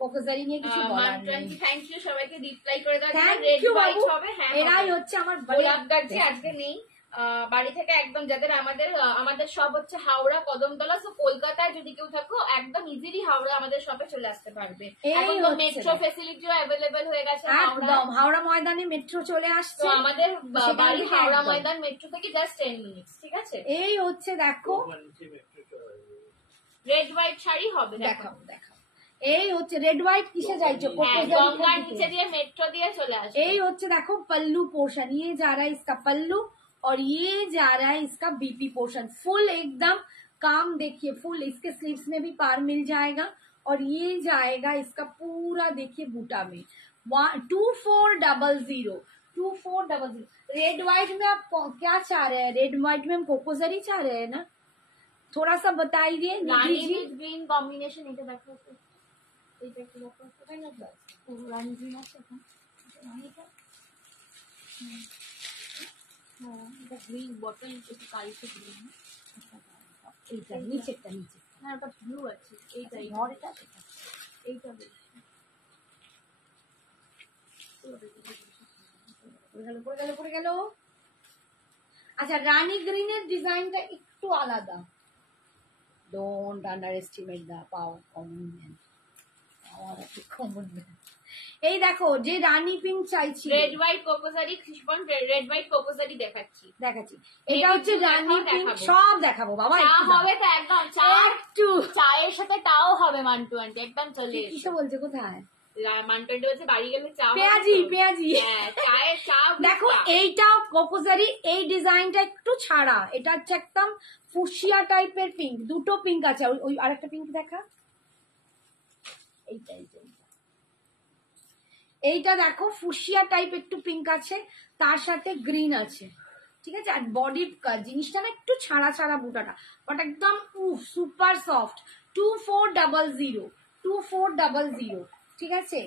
কোকোজারি নিয়ে কিছু বলার নেই। থ্যাংক ইউ সবাইকে রিপ্লাই করে দেওয়ার জন্য। থ্যাংক রেড ইউ হোয়াইট বাবু, হবে, হ্যাঁ এরাই হবে। হচ্ছে আমার গোলাপ গাছি আজকে নেই বাড়ি থেকে একদম, যাদের আমাদের সব হচ্ছে হাওড়া কদমতলা। সো কলকাতায় যদি কেউ থাকো একদম ইজিলি হাওড়া আমাদের শপে চলে আসতে পারবে। এখন তো মেট্রো ফেসিলিটিও অ্যাভেলেবেল হয়ে গেছে হাওড়া। একদম হাওড়া ময়দানে মেট্রো চলে তো আসছে। আমাদের বাড়ি সেখান থেকে হাওড়া একদম। ময়দান মেট্রো থেকে জাস্ট 10 মিনিটস, ঠিক আছে। এই হচ্ছে দেখো রেড হোয়াইট শাড়ি হবে, দেখো দেখাও দেখাও। এই হচ্ছে রেড হোয়াইট কিসে যাইছো? হ্যাঁ, গঙ্গার নিচে দিয়ে মেট্রো দিয়ে চলে আসবে। এই হচ্ছে দেখো पल्लू पोर्शन, ये जा रहा है इसका पल्लू और ये जा रहा है इसका बीपी पोर्शन। फुल एकदम काम देखिए, फुल इसके स्लीव्स में भी पार मिल जाएगा और ये जाएगा इसका पूरा देखिए बूटा में 2400 2400। रेड व्हाइट में आप क्या चाह रहे हैं? रेड व्हाइट में हम कोकोजरी चाह रहे हैं ना, थोड़ा सा बताइए রানী Nidhi ji. With green combination, এটা দেখো তো। এইটা একটু দেখো তো, তাই না? পুরো রানী গ্রিন আছে এখন। রানীটা হ্যাঁ, এটা গ্রিন বটল, একটু কালচে গ্রিন। এইটা নিচেরটা নিচে, হ্যাঁ বাট ব্লু আছে, এইটাই ধর এটা সেটা। এইটা বেশি। পড়ে গেল। আচ্ছা রানী গ্রিনের ডিজাইনটা একটু আলাদা। Don't underestimate the power common. এই দেখো যে রানী পিঙ্ক চাইছি, রেড হোয়াইট কোকোজারি শিফন, রেড হোয়াইট কোকোজারি দেখাচ্ছি। দেখাচ্ছি। এটা হচ্ছে রানী দেখাও, পিঙ্ক, দেখাবো। সব দেখাবো বাবা। চা একটু দাও। হবে তো একদম, চা একটু চায়ের সাথে তাও হবে। মান্টু আন্টি একদম চলে এসো। কিসে বলছে কোথায়? মান্টু আন্টি বলছে বাড়ি গেলে চা হবে পেঁয়াজি তো। পেঁয়াজি। হ্যাঁ, চায়ের চা দেখো এইটা কোকোজারি, এই ডিজাইনটা একটু ছাড়া, এটা হচ্ছে একদম ফুসিয়া টাইপের পিঙ্ক। দুটো পিঙ্ক আছে, ওই আরেকটা পিঙ্ক দেখা। এইটা এইটা এইটা। এইটা দেখো ফুসিয়া টাইপ একটু পিঙ্ক আছে, তার সাথে গ্রিন আছে, ঠিক আছে। আর বডি জিনিসটা না একটু ছাড়া ছাড়া বুটাটা, বাট একদম সুপার সফট। 2400 2400, ঠিক আছে।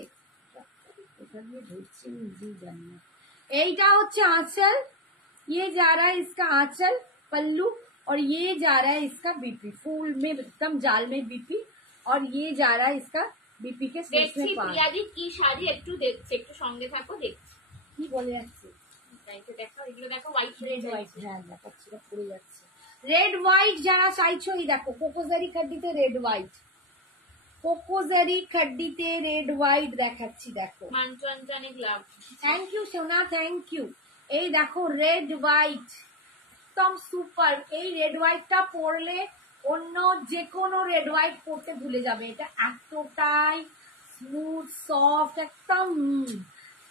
এইটা হচ্ছে आंचल, ये जा रहा है इसका आंचल पल्लू और ये जा रहा है इसका बीपी, फूल में एकदम जाल में बीपी और ये जा रहा है इसका बीपी के स्लीव्स দেখছি में पार। পিয়াজি কি শাড়ি, একটু দেখছি, একটু সঙ্গে থাকো দেখছি। কি বলে যাচ্ছে? এইটা দেখো, এগুলো দেখো, হোয়াইট রেড রেড হোয়াইট, হ্যাঁ দেখাচ্ছি, পড়ে যাচ্ছে। রেড হোয়াইট যারা চাইছো, এই দেখো কোকোজারি খাড্ডিতে রেড হোয়াইট, কোকোজারি খাড্ডিতে রেড হোয়াইট দেখাচ্ছি, দেখো। মান্টু আন্টি অনেক লাভ। থ্যাংক ইউ সোনা, থ্যাংক ইউ। এই দেখো রেড হোয়াইট একদম সুপার। এই রেড হোয়াইটটা পরলে অন্য যে কোনো রেড হোয়াইট পরতে ভুলে যাবে। এটা এতটাই স্মুথ সফট, একদম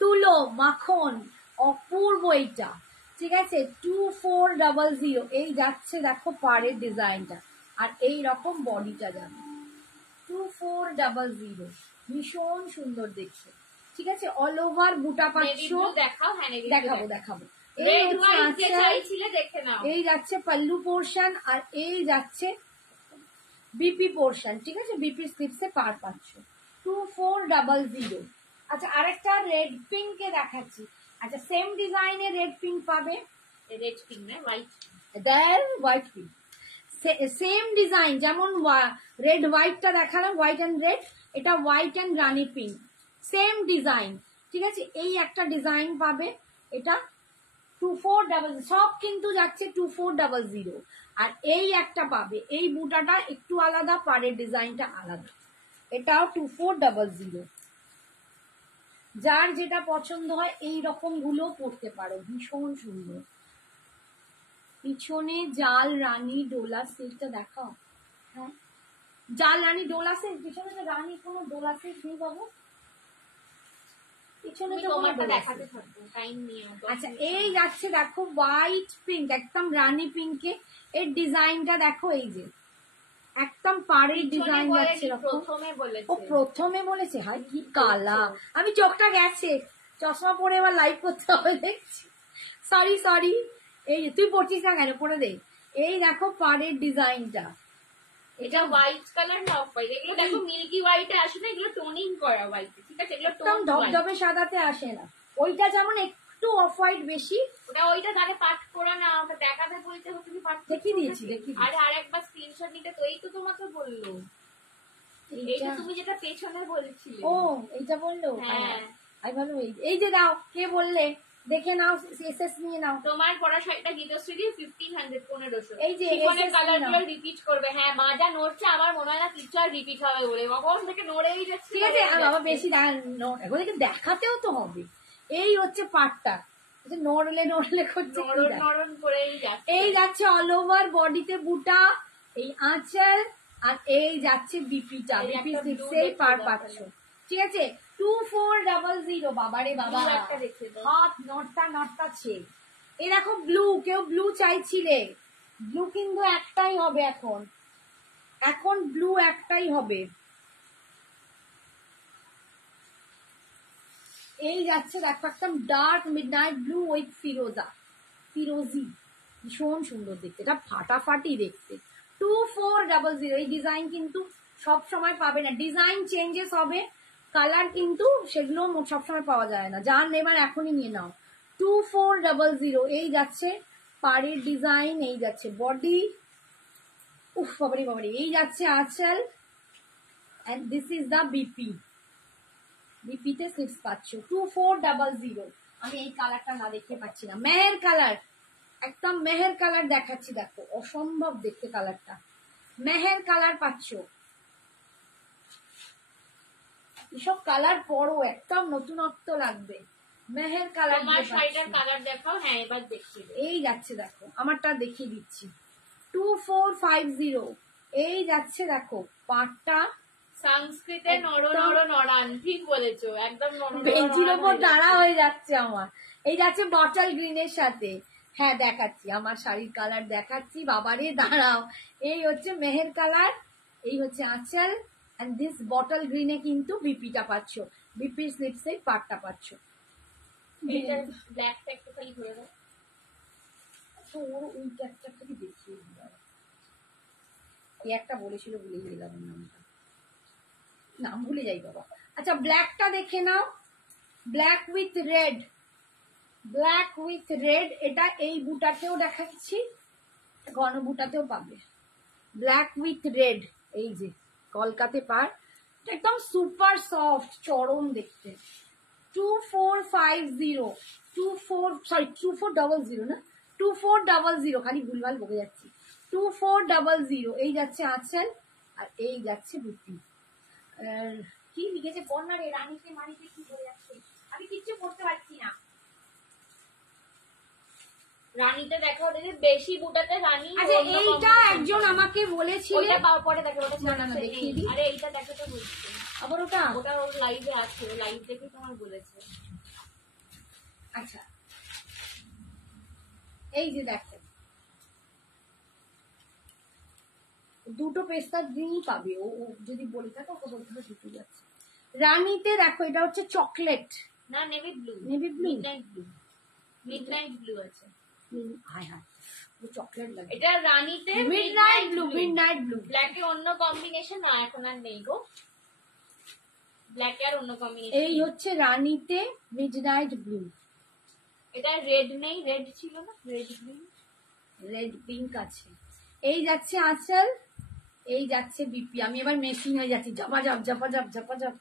তুলো মাখন, অপূর্ব এইটা, ঠিক আছে। 2400। এই যাচ্ছে দেখো পাড়ের ডিজাইনটা, আর এই রকম বডিটা যাবে 2400, ভীষণ সুন্দর দেখছে, ঠিক আছে। অল ওভার বুটা নেভি পাচ্ছ, ব্লু দেখাও, হ্যাঁ নেভি দেখাবো দেখাবো। এই রেড হচ্ছে হোয়াইট যে আঁচল, চাইছিলে দেখে নাও। এই যাচ্ছে পল্লু পোর্শন, আর এই যাচ্ছে বিপি পোর্শন, ঠিক আছে। বিপি স্লিপসে পার পাচ্ছ 2400। আচ্ছা আরেকটা রেড পিঙ্কে দেখাচ্ছি। আচ্ছা সেম ডিজাইনের রেড পিঙ্ক পাবে, রেড পিঙ্ক না হোয়াইট। দেন হোয়াইট পিঙ্ক, সেম ডিজাইন, যেমন রেড হোয়াইটটা দেখালাম, হোয়াইট অ্যান্ড রেড, এটা white and Rani pink, same design ঠিক আছে, এই একটা ডিজাইন পাবে, এটা 2400, সব কিন্তু যাচ্ছে 2400। আর এই একটা পাবে, এই বুটাটা একটু আলাদা, পাড়ের ডিজাইনটা আলাদা, এটাও 2400। যার যেটা পছন্দ হয় এই রকম গুলো পড়তে পারো, ভীষণ সুন্দর। পিছনে জাল রানী ডোলা সেটটা দেখাও। হ্যাঁ, জাল রানী ডোলা সেট, পিছনে তো রানী কোনো ডোলা সেট নেই বাবু, পিছনে তুমি তো কোনো তোমারটা ডোলা দেখাতে set। থাকবো, টাইম নিয়ে। আচ্ছা, এই যাচ্ছে দেখো হোয়াইট পিঙ্ক, একদম রানী পিঙ্কে এর ডিজাইনটা দেখো, এই যে একদম পাড়ের ডিজাইন যাচ্ছে এরকম। প্রথমে বলেছে। ও প্রথমে বলেছে, হাই কি কালা, আমি চোখটা গেছে, চশমা পরে এবার লাইভ করতে হবে দেখছি, সরি সরি। এই যে তুই পড়ছিস না কেন, পরে দে। এই দেখো পাড়ের ডিজাইনটা, এটা হোয়াইট কালার না অফ হোয়াইট, এগুলো দেখো মিল্কি হোয়াইটে আসে না, এগুলো টোনিং করা হোয়াইট, ঠিক আছে, এগুলো একদম টোন ধবধবে সাদাতে আসে না, ওইটা যেমন একটু অফ হোয়াইট বেশি। ওইটা তাহলে পাঠ করা না, আমাকে দেখাতে বলতে হচ্ছে কি পাঠ দেখিয়ে দিয়েছি, দেখিয়ে দিয়েছি। আরে আরেকবার স্ক্রিনশট নিতে, তো এই তো তোমাকে বললো, এইটা এইটা তুমি যেটা পেছনে বলছিলে। ও এইটা বললো, হ্যাঁ। আমি ভালো, এই যে দাও, কে বললে, দেখে নাও, এসএস নিয়ে নাও। তোমার পড়া শাড়িটা গীতশ্রী 1500 1500। এই যে শিফনের SS কালার গুলো নাও। রিপিট করবে। হ্যাঁ, মা যা নড়ছে আমার মনে হয় না কিছু আর রিপিট হবে বলে, কখন থেকে নড়েই যাচ্ছে। ঠিক আছে, আর বাবা বেশি এগুলোকে দেখাতেও তো হবে। এই হচ্ছে পাটটা, নড়লে নড়লে করছে, নরম নরম করেই যাচ্ছে। এই যাচ্ছে অল ওভার বডিতে বুটা, এই আঁচল, আর এই যাচ্ছে বিপিটা, এই বিপি একটা 6 blue এই পার দেখতে পাচ্ছ। দাও। ঠিক আছে, 2400। বাবা রে বাবা, Blue একটা দেখে দাও। হাত নটটা নটটা ছে। এই দেখো ব্লু, কেউ ব্লু চাইছিলে, ব্লু কিন্তু একটাই হবে এখন, এখন ব্লু একটাই হবে। এই যাচ্ছে দেখো একদম ডার্ক মিডনাইট ব্লু উইথ ফিরোজি, ভীষণ সুন্দর দেখতে, এটা ফাটাফাটি দেখতে। 2400। এই ডিজাইন কিন্তু সব সময় পাবে না, ডিজাইন চেঞ্জেস হবে, কালার কিন্তু সেগুলো সবসময় পাওয়া যায় না, যার নেবার এখনই নিয়ে নাও। 2400। এই যাচ্ছে পাড়ের ডিজাইন, এই যাচ্ছে বডি, উফ বাবারি বাবারি, এই যাচ্ছে আঁচল, and this is the BP, বিপিতে স্লিপস পাচ্ছ 2400। আমি এই কালারটা না দেখে পাচ্ছি না, মেহের কালার, একদম মেহের কালার দেখাচ্ছি, দেখো অসম্ভব দেখতে কালারটা, মেহের কালার পাচ্ছ। এসব কালার পরো, একদম নতুনত্ব লাগবে, মেহের কালার। তোমার শাড়িটার কালার দেখাও। হ্যাঁ, এবার দেখছি। এই যাচ্ছে দেখো, আমারটা দেখিয়ে দিচ্ছি, 2450। এই যাচ্ছে দেখো পাটটা, সংস্কৃতে নর নর নরান, ঠিক বলেছো, একদম নর নর বেঞ্চির নরান ওপর হয়ে দাঁড়া যাচ্ছে। হয়ে যাচ্ছে আমার। এই যাচ্ছে বটল গ্রিনের সাথে, হ্যাঁ দেখাচ্ছি, আমার শাড়ির কালার দেখাচ্ছি, বাবারে দাঁড়াও। এই হচ্ছে মেহের কালার, এই হচ্ছে আঁচল, এন্ড দিস বটল গ্রিনে কিন্তু বিপিটা পাচ্ছ, বিপির স্লিপসে পাটটা পাচ্ছ। এটা ব্ল্যাকটা একটু খালি ধরে দাও। তো ওর ওইটা একটা খালি দেখিয়ে দিলাম, এই একটা বলেছিল ভুলে গেলাম নামটা, নাম ভুলে যাই বাবা। আচ্ছা, ব্ল্যাকটা দেখে নাও, black with red, black with red, এটা এই বুটাতেও দেখাচ্ছি, ঘন বুটাতেও পাবে, ব্ল্যাক উইথ রেড, এই যে কলকাতে পার, এটা একদম সুপার সফট চরম দেখতে। 2450, 2400 না, 2400, খালি ভুলভাল বকে যাচ্ছি, 2400। এই যাচ্ছে আঁচল, আর এই যাচ্ছে বুটি। কি লিখেছে পড় না রে, রানীতে মানিতে কি হয়ে যাচ্ছে, আমি কিচ্ছু পড়তে পারছি না। রানীতে দেখো, ওদের বেশি বুটাতে রানী। আচ্ছা, অন্য এইটা combination একজন করে। আমাকে বলেছিল, ওইটা পাওয়ার পরে দেখো, ওটা না, না, চলছে দেখিয়ে নেই। দিই। আরে এইটা দেখো তো বলছি, আবার ওটা, ওটা ওর লাইভে আছে, লাইভ দেখে তোমার বলেছে। আচ্ছা এই যে দেখো, দুটো পেস্তার দিনই পাবে, ও যদি বলে থাকে ওকে বলতে হবে দুটো যাচ্ছে। রানীতে দেখো, এটা হচ্ছে চকলেট, না, navy blue, navy blue, midnight blue, midnight blue আছে। হায় হায়, চকলেট লাগে, এটা রানীতে মিডনাইট ব্লু, মিডনাইট ব্লু। ব্ল্যাকে অন্য কম্বিনেশন না, এখন আর নেই গো, ব্ল্যাকে আর অন্য কম্বিনেশন। এই হচ্ছে রানীতে মিডনাইট ব্লু, এটা রেড নেই, রেড ছিল না, রেড গ্রিন, রেড পিঙ্ক আছে। এই যাচ্ছে আঁচল, এই যাচ্ছে বিপি, আমি এবার মেশিন হয়ে যাচ্ছি, ঝপাঝপ ঝপাঝপ ঝপাঝপ।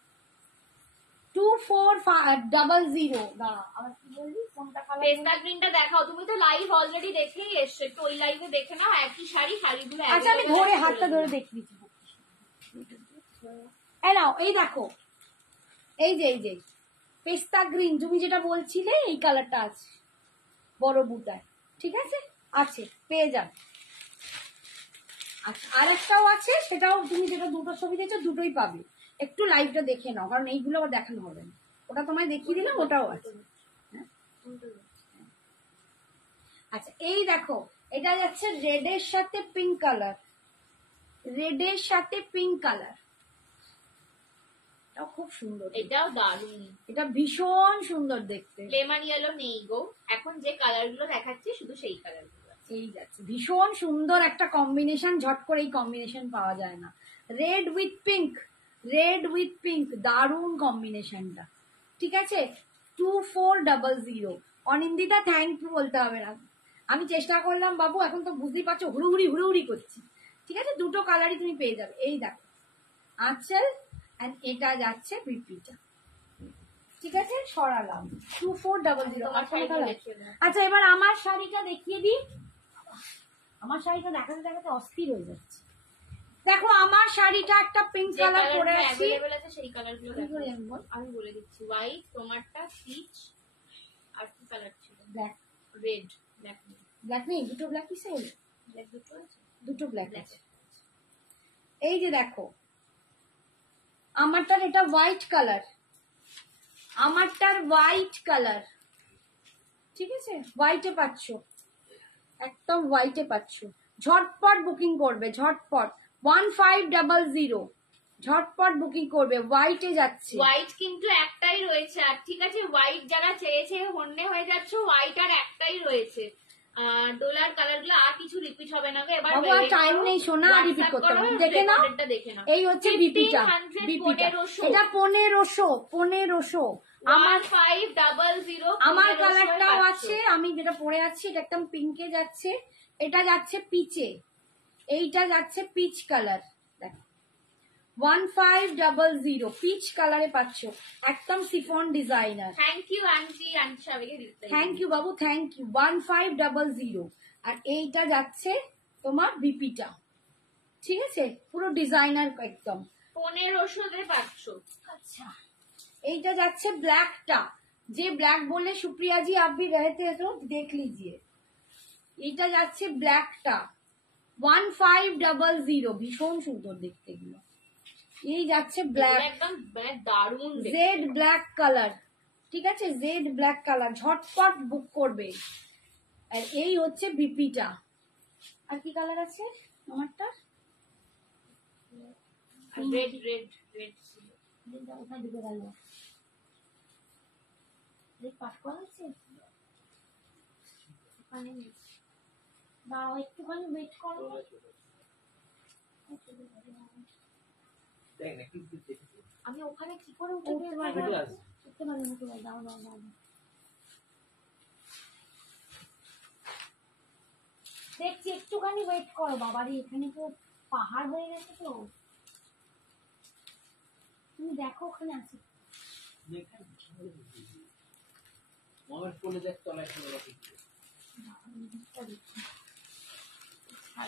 2400 দাঁড়া আবার কি বললি কোনটা কালার পেস্তা গ্রিনটা দেখাও, তুমি তো লাইভ অলরেডি দেখেই এসছো, একটু ওই লাইভে দেখে নাও। একই শাড়িগুলো আচ্ছা আমি ধরে হাতটা ধরে দেখিয়ে দিচ্ছি এই নাও এই দেখো এই যে পেস্তা গ্রিন তুমি যেটা বলছিলে এই কালারটা আছে বড় বুটায় ঠিক আছে আছে পেয়ে যান আচ্ছা আর একটাও আছে সেটাও তুমি যেটা দুটো ছবি দেখছো দুটোই পাবে একটু লাইভটা দেখে নাও কারণ এইগুলো আবার দেখানো হবে না ওটা তোমায় দেখিয়ে দিলাম ওটাও আছে হ্যাঁ? আচ্ছা এই দেখো এটা যাচ্ছে রেডের সাথে পিঙ্ক কালার রেডের সাথে পিঙ্ক কালার এটাও খুব সুন্দর এটাও দারুণ, এটা ভীষণ সুন্দর দেখতে লেমন ইয়েলো নেই গো, এখন যে কালারগুলো দেখাচ্ছি শুধু সেই কালারগুলো। এই যাচ্ছে ভীষণ সুন্দর একটা কম্বিনেশন ঝট করে এই কম্বিনেশন পাওয়া যায় না রেড উইথ পিঙ্ক দারুণ কম্বিনেশনটা ঠিক আছে 2400 অনিন্দিতা থ্যাংক ইউ বলতে হবে না আমি চেষ্টা করলাম বাবু এখন তো বুঝতেই পারছো হুড়ুহুড়ি করছি ঠিক আছে দুটো কালারই তুমি পেয়ে যাবে এই দেখো আঁচল আর এটা যাচ্ছে বিপিটা ঠিক আছে সরালাম 2400 আচ্ছা এবার আমার শাড়িটা দেখিয়ে দিই আমার শাড়িটা দেখাতে দেখাতে অস্থির হয়ে যাচ্ছে দেখো আমার শাড়িটা একটা পিঙ্ক যে কালার পরে কালারগুলো আছি অ্যাভেলেবল আছে সেই কালারগুলো কি করে দেখাও। আমি বল? আমি বলে দিচ্ছি, হোয়াইট, তোমারটা পিচ, আর কি কালার ছিল, ব্ল্যাক রেড, ব্ল্যাক নেই, ব্ল্যাক নেই দুটো ব্ল্যাক পিসে ব্ল্যাক দুটো আছে, দুটো ব্ল্যাক ব্ল্যাক আছে এই যে দেখো আমারটার এটা হোয়াইট কালার আমারটার হোয়াইট কালার ঠিক আছে হোয়াইটে পাচ্ছ একদম হোয়াইটে পাচ্ছ ঝটপট বুকিং করবে ঝটপট 1500 ঝটপট বুকিং করবে হোয়াইটে যাচ্ছে হোয়াইট কিন্তু একটাই রয়েছে। আর ঠিক আছে, হোয়াইট যারা চেয়েছে হন্যে হয়ে যাচ্ছে, হোয়াইট আর একটাই রয়েছে। ডোলার কালার গুলো আর কিছু রিপিট হবে না গো। এবার বাবু আর টাইম নেই সোনা রিপিট করতে হবে দেখে নাও এই হচ্ছে বিপিটা বিপিটা এটা 1500 আমার 1500 আমার কালারটাও আছে আমি যেটা পরে আছি এটা একদম পিঙ্কে যাচ্ছে এটা যাচ্ছে পিচে এইটা যাচ্ছে পিচ কালার দেখো 1500 পিচ কালারে পাচ্ছ একদম chiffon designer thank you aunty, aunty সবাইকে দিতে থ্যাংক ইউ বাবু থ্যাংক ইউ 1500 আর এইটা যাচ্ছে তোমার বিপিটা ঠিক আছে পুরো ডিজাইনার একদম 1500 পাচ্ছ। अच्छा এইটা যাচ্ছে ব্ল্যাকটা যে ব্ল্যাক বলে সুপ্রিয়া জি आप भी रहते हैं तो देख लीजिए এইটা যাচ্ছে ব্ল্যাকটা 1500 ভীষণ সুন্দর দেখতে এগুলো এই যাচ্ছে ব্ল্যাক একদম দারুণ জেড ব্ল্যাক কালার ঠিক আছে জেড ব্ল্যাক কালার ঝটপট বুক করবে আর এই হচ্ছে বিপিটা আর কি কালার আছে আমারটা রেড রেড রেড ওখানে ঢুকে গেল পাস করা আছে দাও একটুখানি ওয়েট করো আমি ওখানে কি করে উঠতে পারবো উঠতে পারবো দাও দাও দাও দেখছি একটুখানি ওয়েট করো বাবারি এখানে তো পাহাড় হয়ে গেছে তো তুমি দেখো ওখানে আছে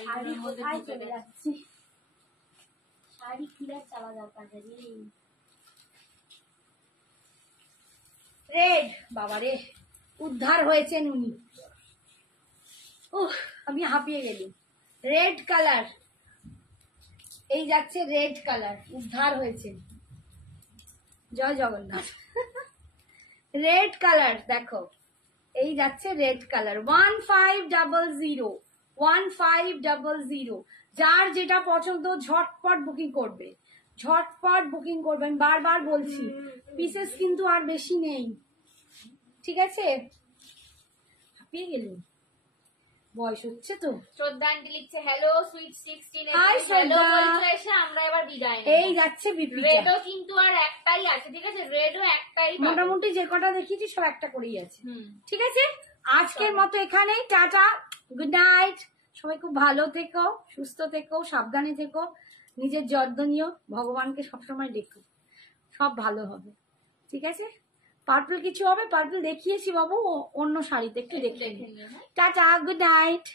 শাড়ি কোথায় চলে যাচ্ছি শাড়ি কিলার চালা দরকার রেড বাবারে উদ্ধার হয়েছেন উনি আমি হাঁপিয়ে গেলি রেড কালার এই যাচ্ছে রেড কালার উদ্ধার হয়েছে জয় জগন্নাথ রেড কালার দেখো এই যাচ্ছে রেড কালার 1500 যার যেটা পছন্দ ঝটপট বুকিং করবে আমি বারবার বলছি পিসেস কিন্তু আর বেশি নেই ঠিক আছে হাঁপিয়ে গেলি বয়স হচ্ছে তো শ্রদ্ধা আন্টি লিখছে হ্যালো সুইট 16 Hi, হ্যালো শ্রদ্ধা। বলছে এসে আমরা এবার বিদায় নেব। এই যাচ্ছে বিপিটা রেডও কিন্তু আর একটাই আছে ঠিক আছে, রেডও একটাই পাবে। মোটামুটি যে কটা দেখিয়েছি সব একটা করেই আছে হুম। ঠিক আছে আজকের মতো এখানেই টাটা গুড নাইট সবাই খুব ভালো থেকো সুস্থ থেকো সাবধানে থেকো নিজের যত্ন নিও ভগবানকে সবসময় দেখো সব ভালো হবে ঠিক আছে, পার্পল কিছু হবে, পার্পল দেখিয়েছি বাবু অন্য শাড়িতে, একটু দেখে নিন। নিও না। Tata, good night.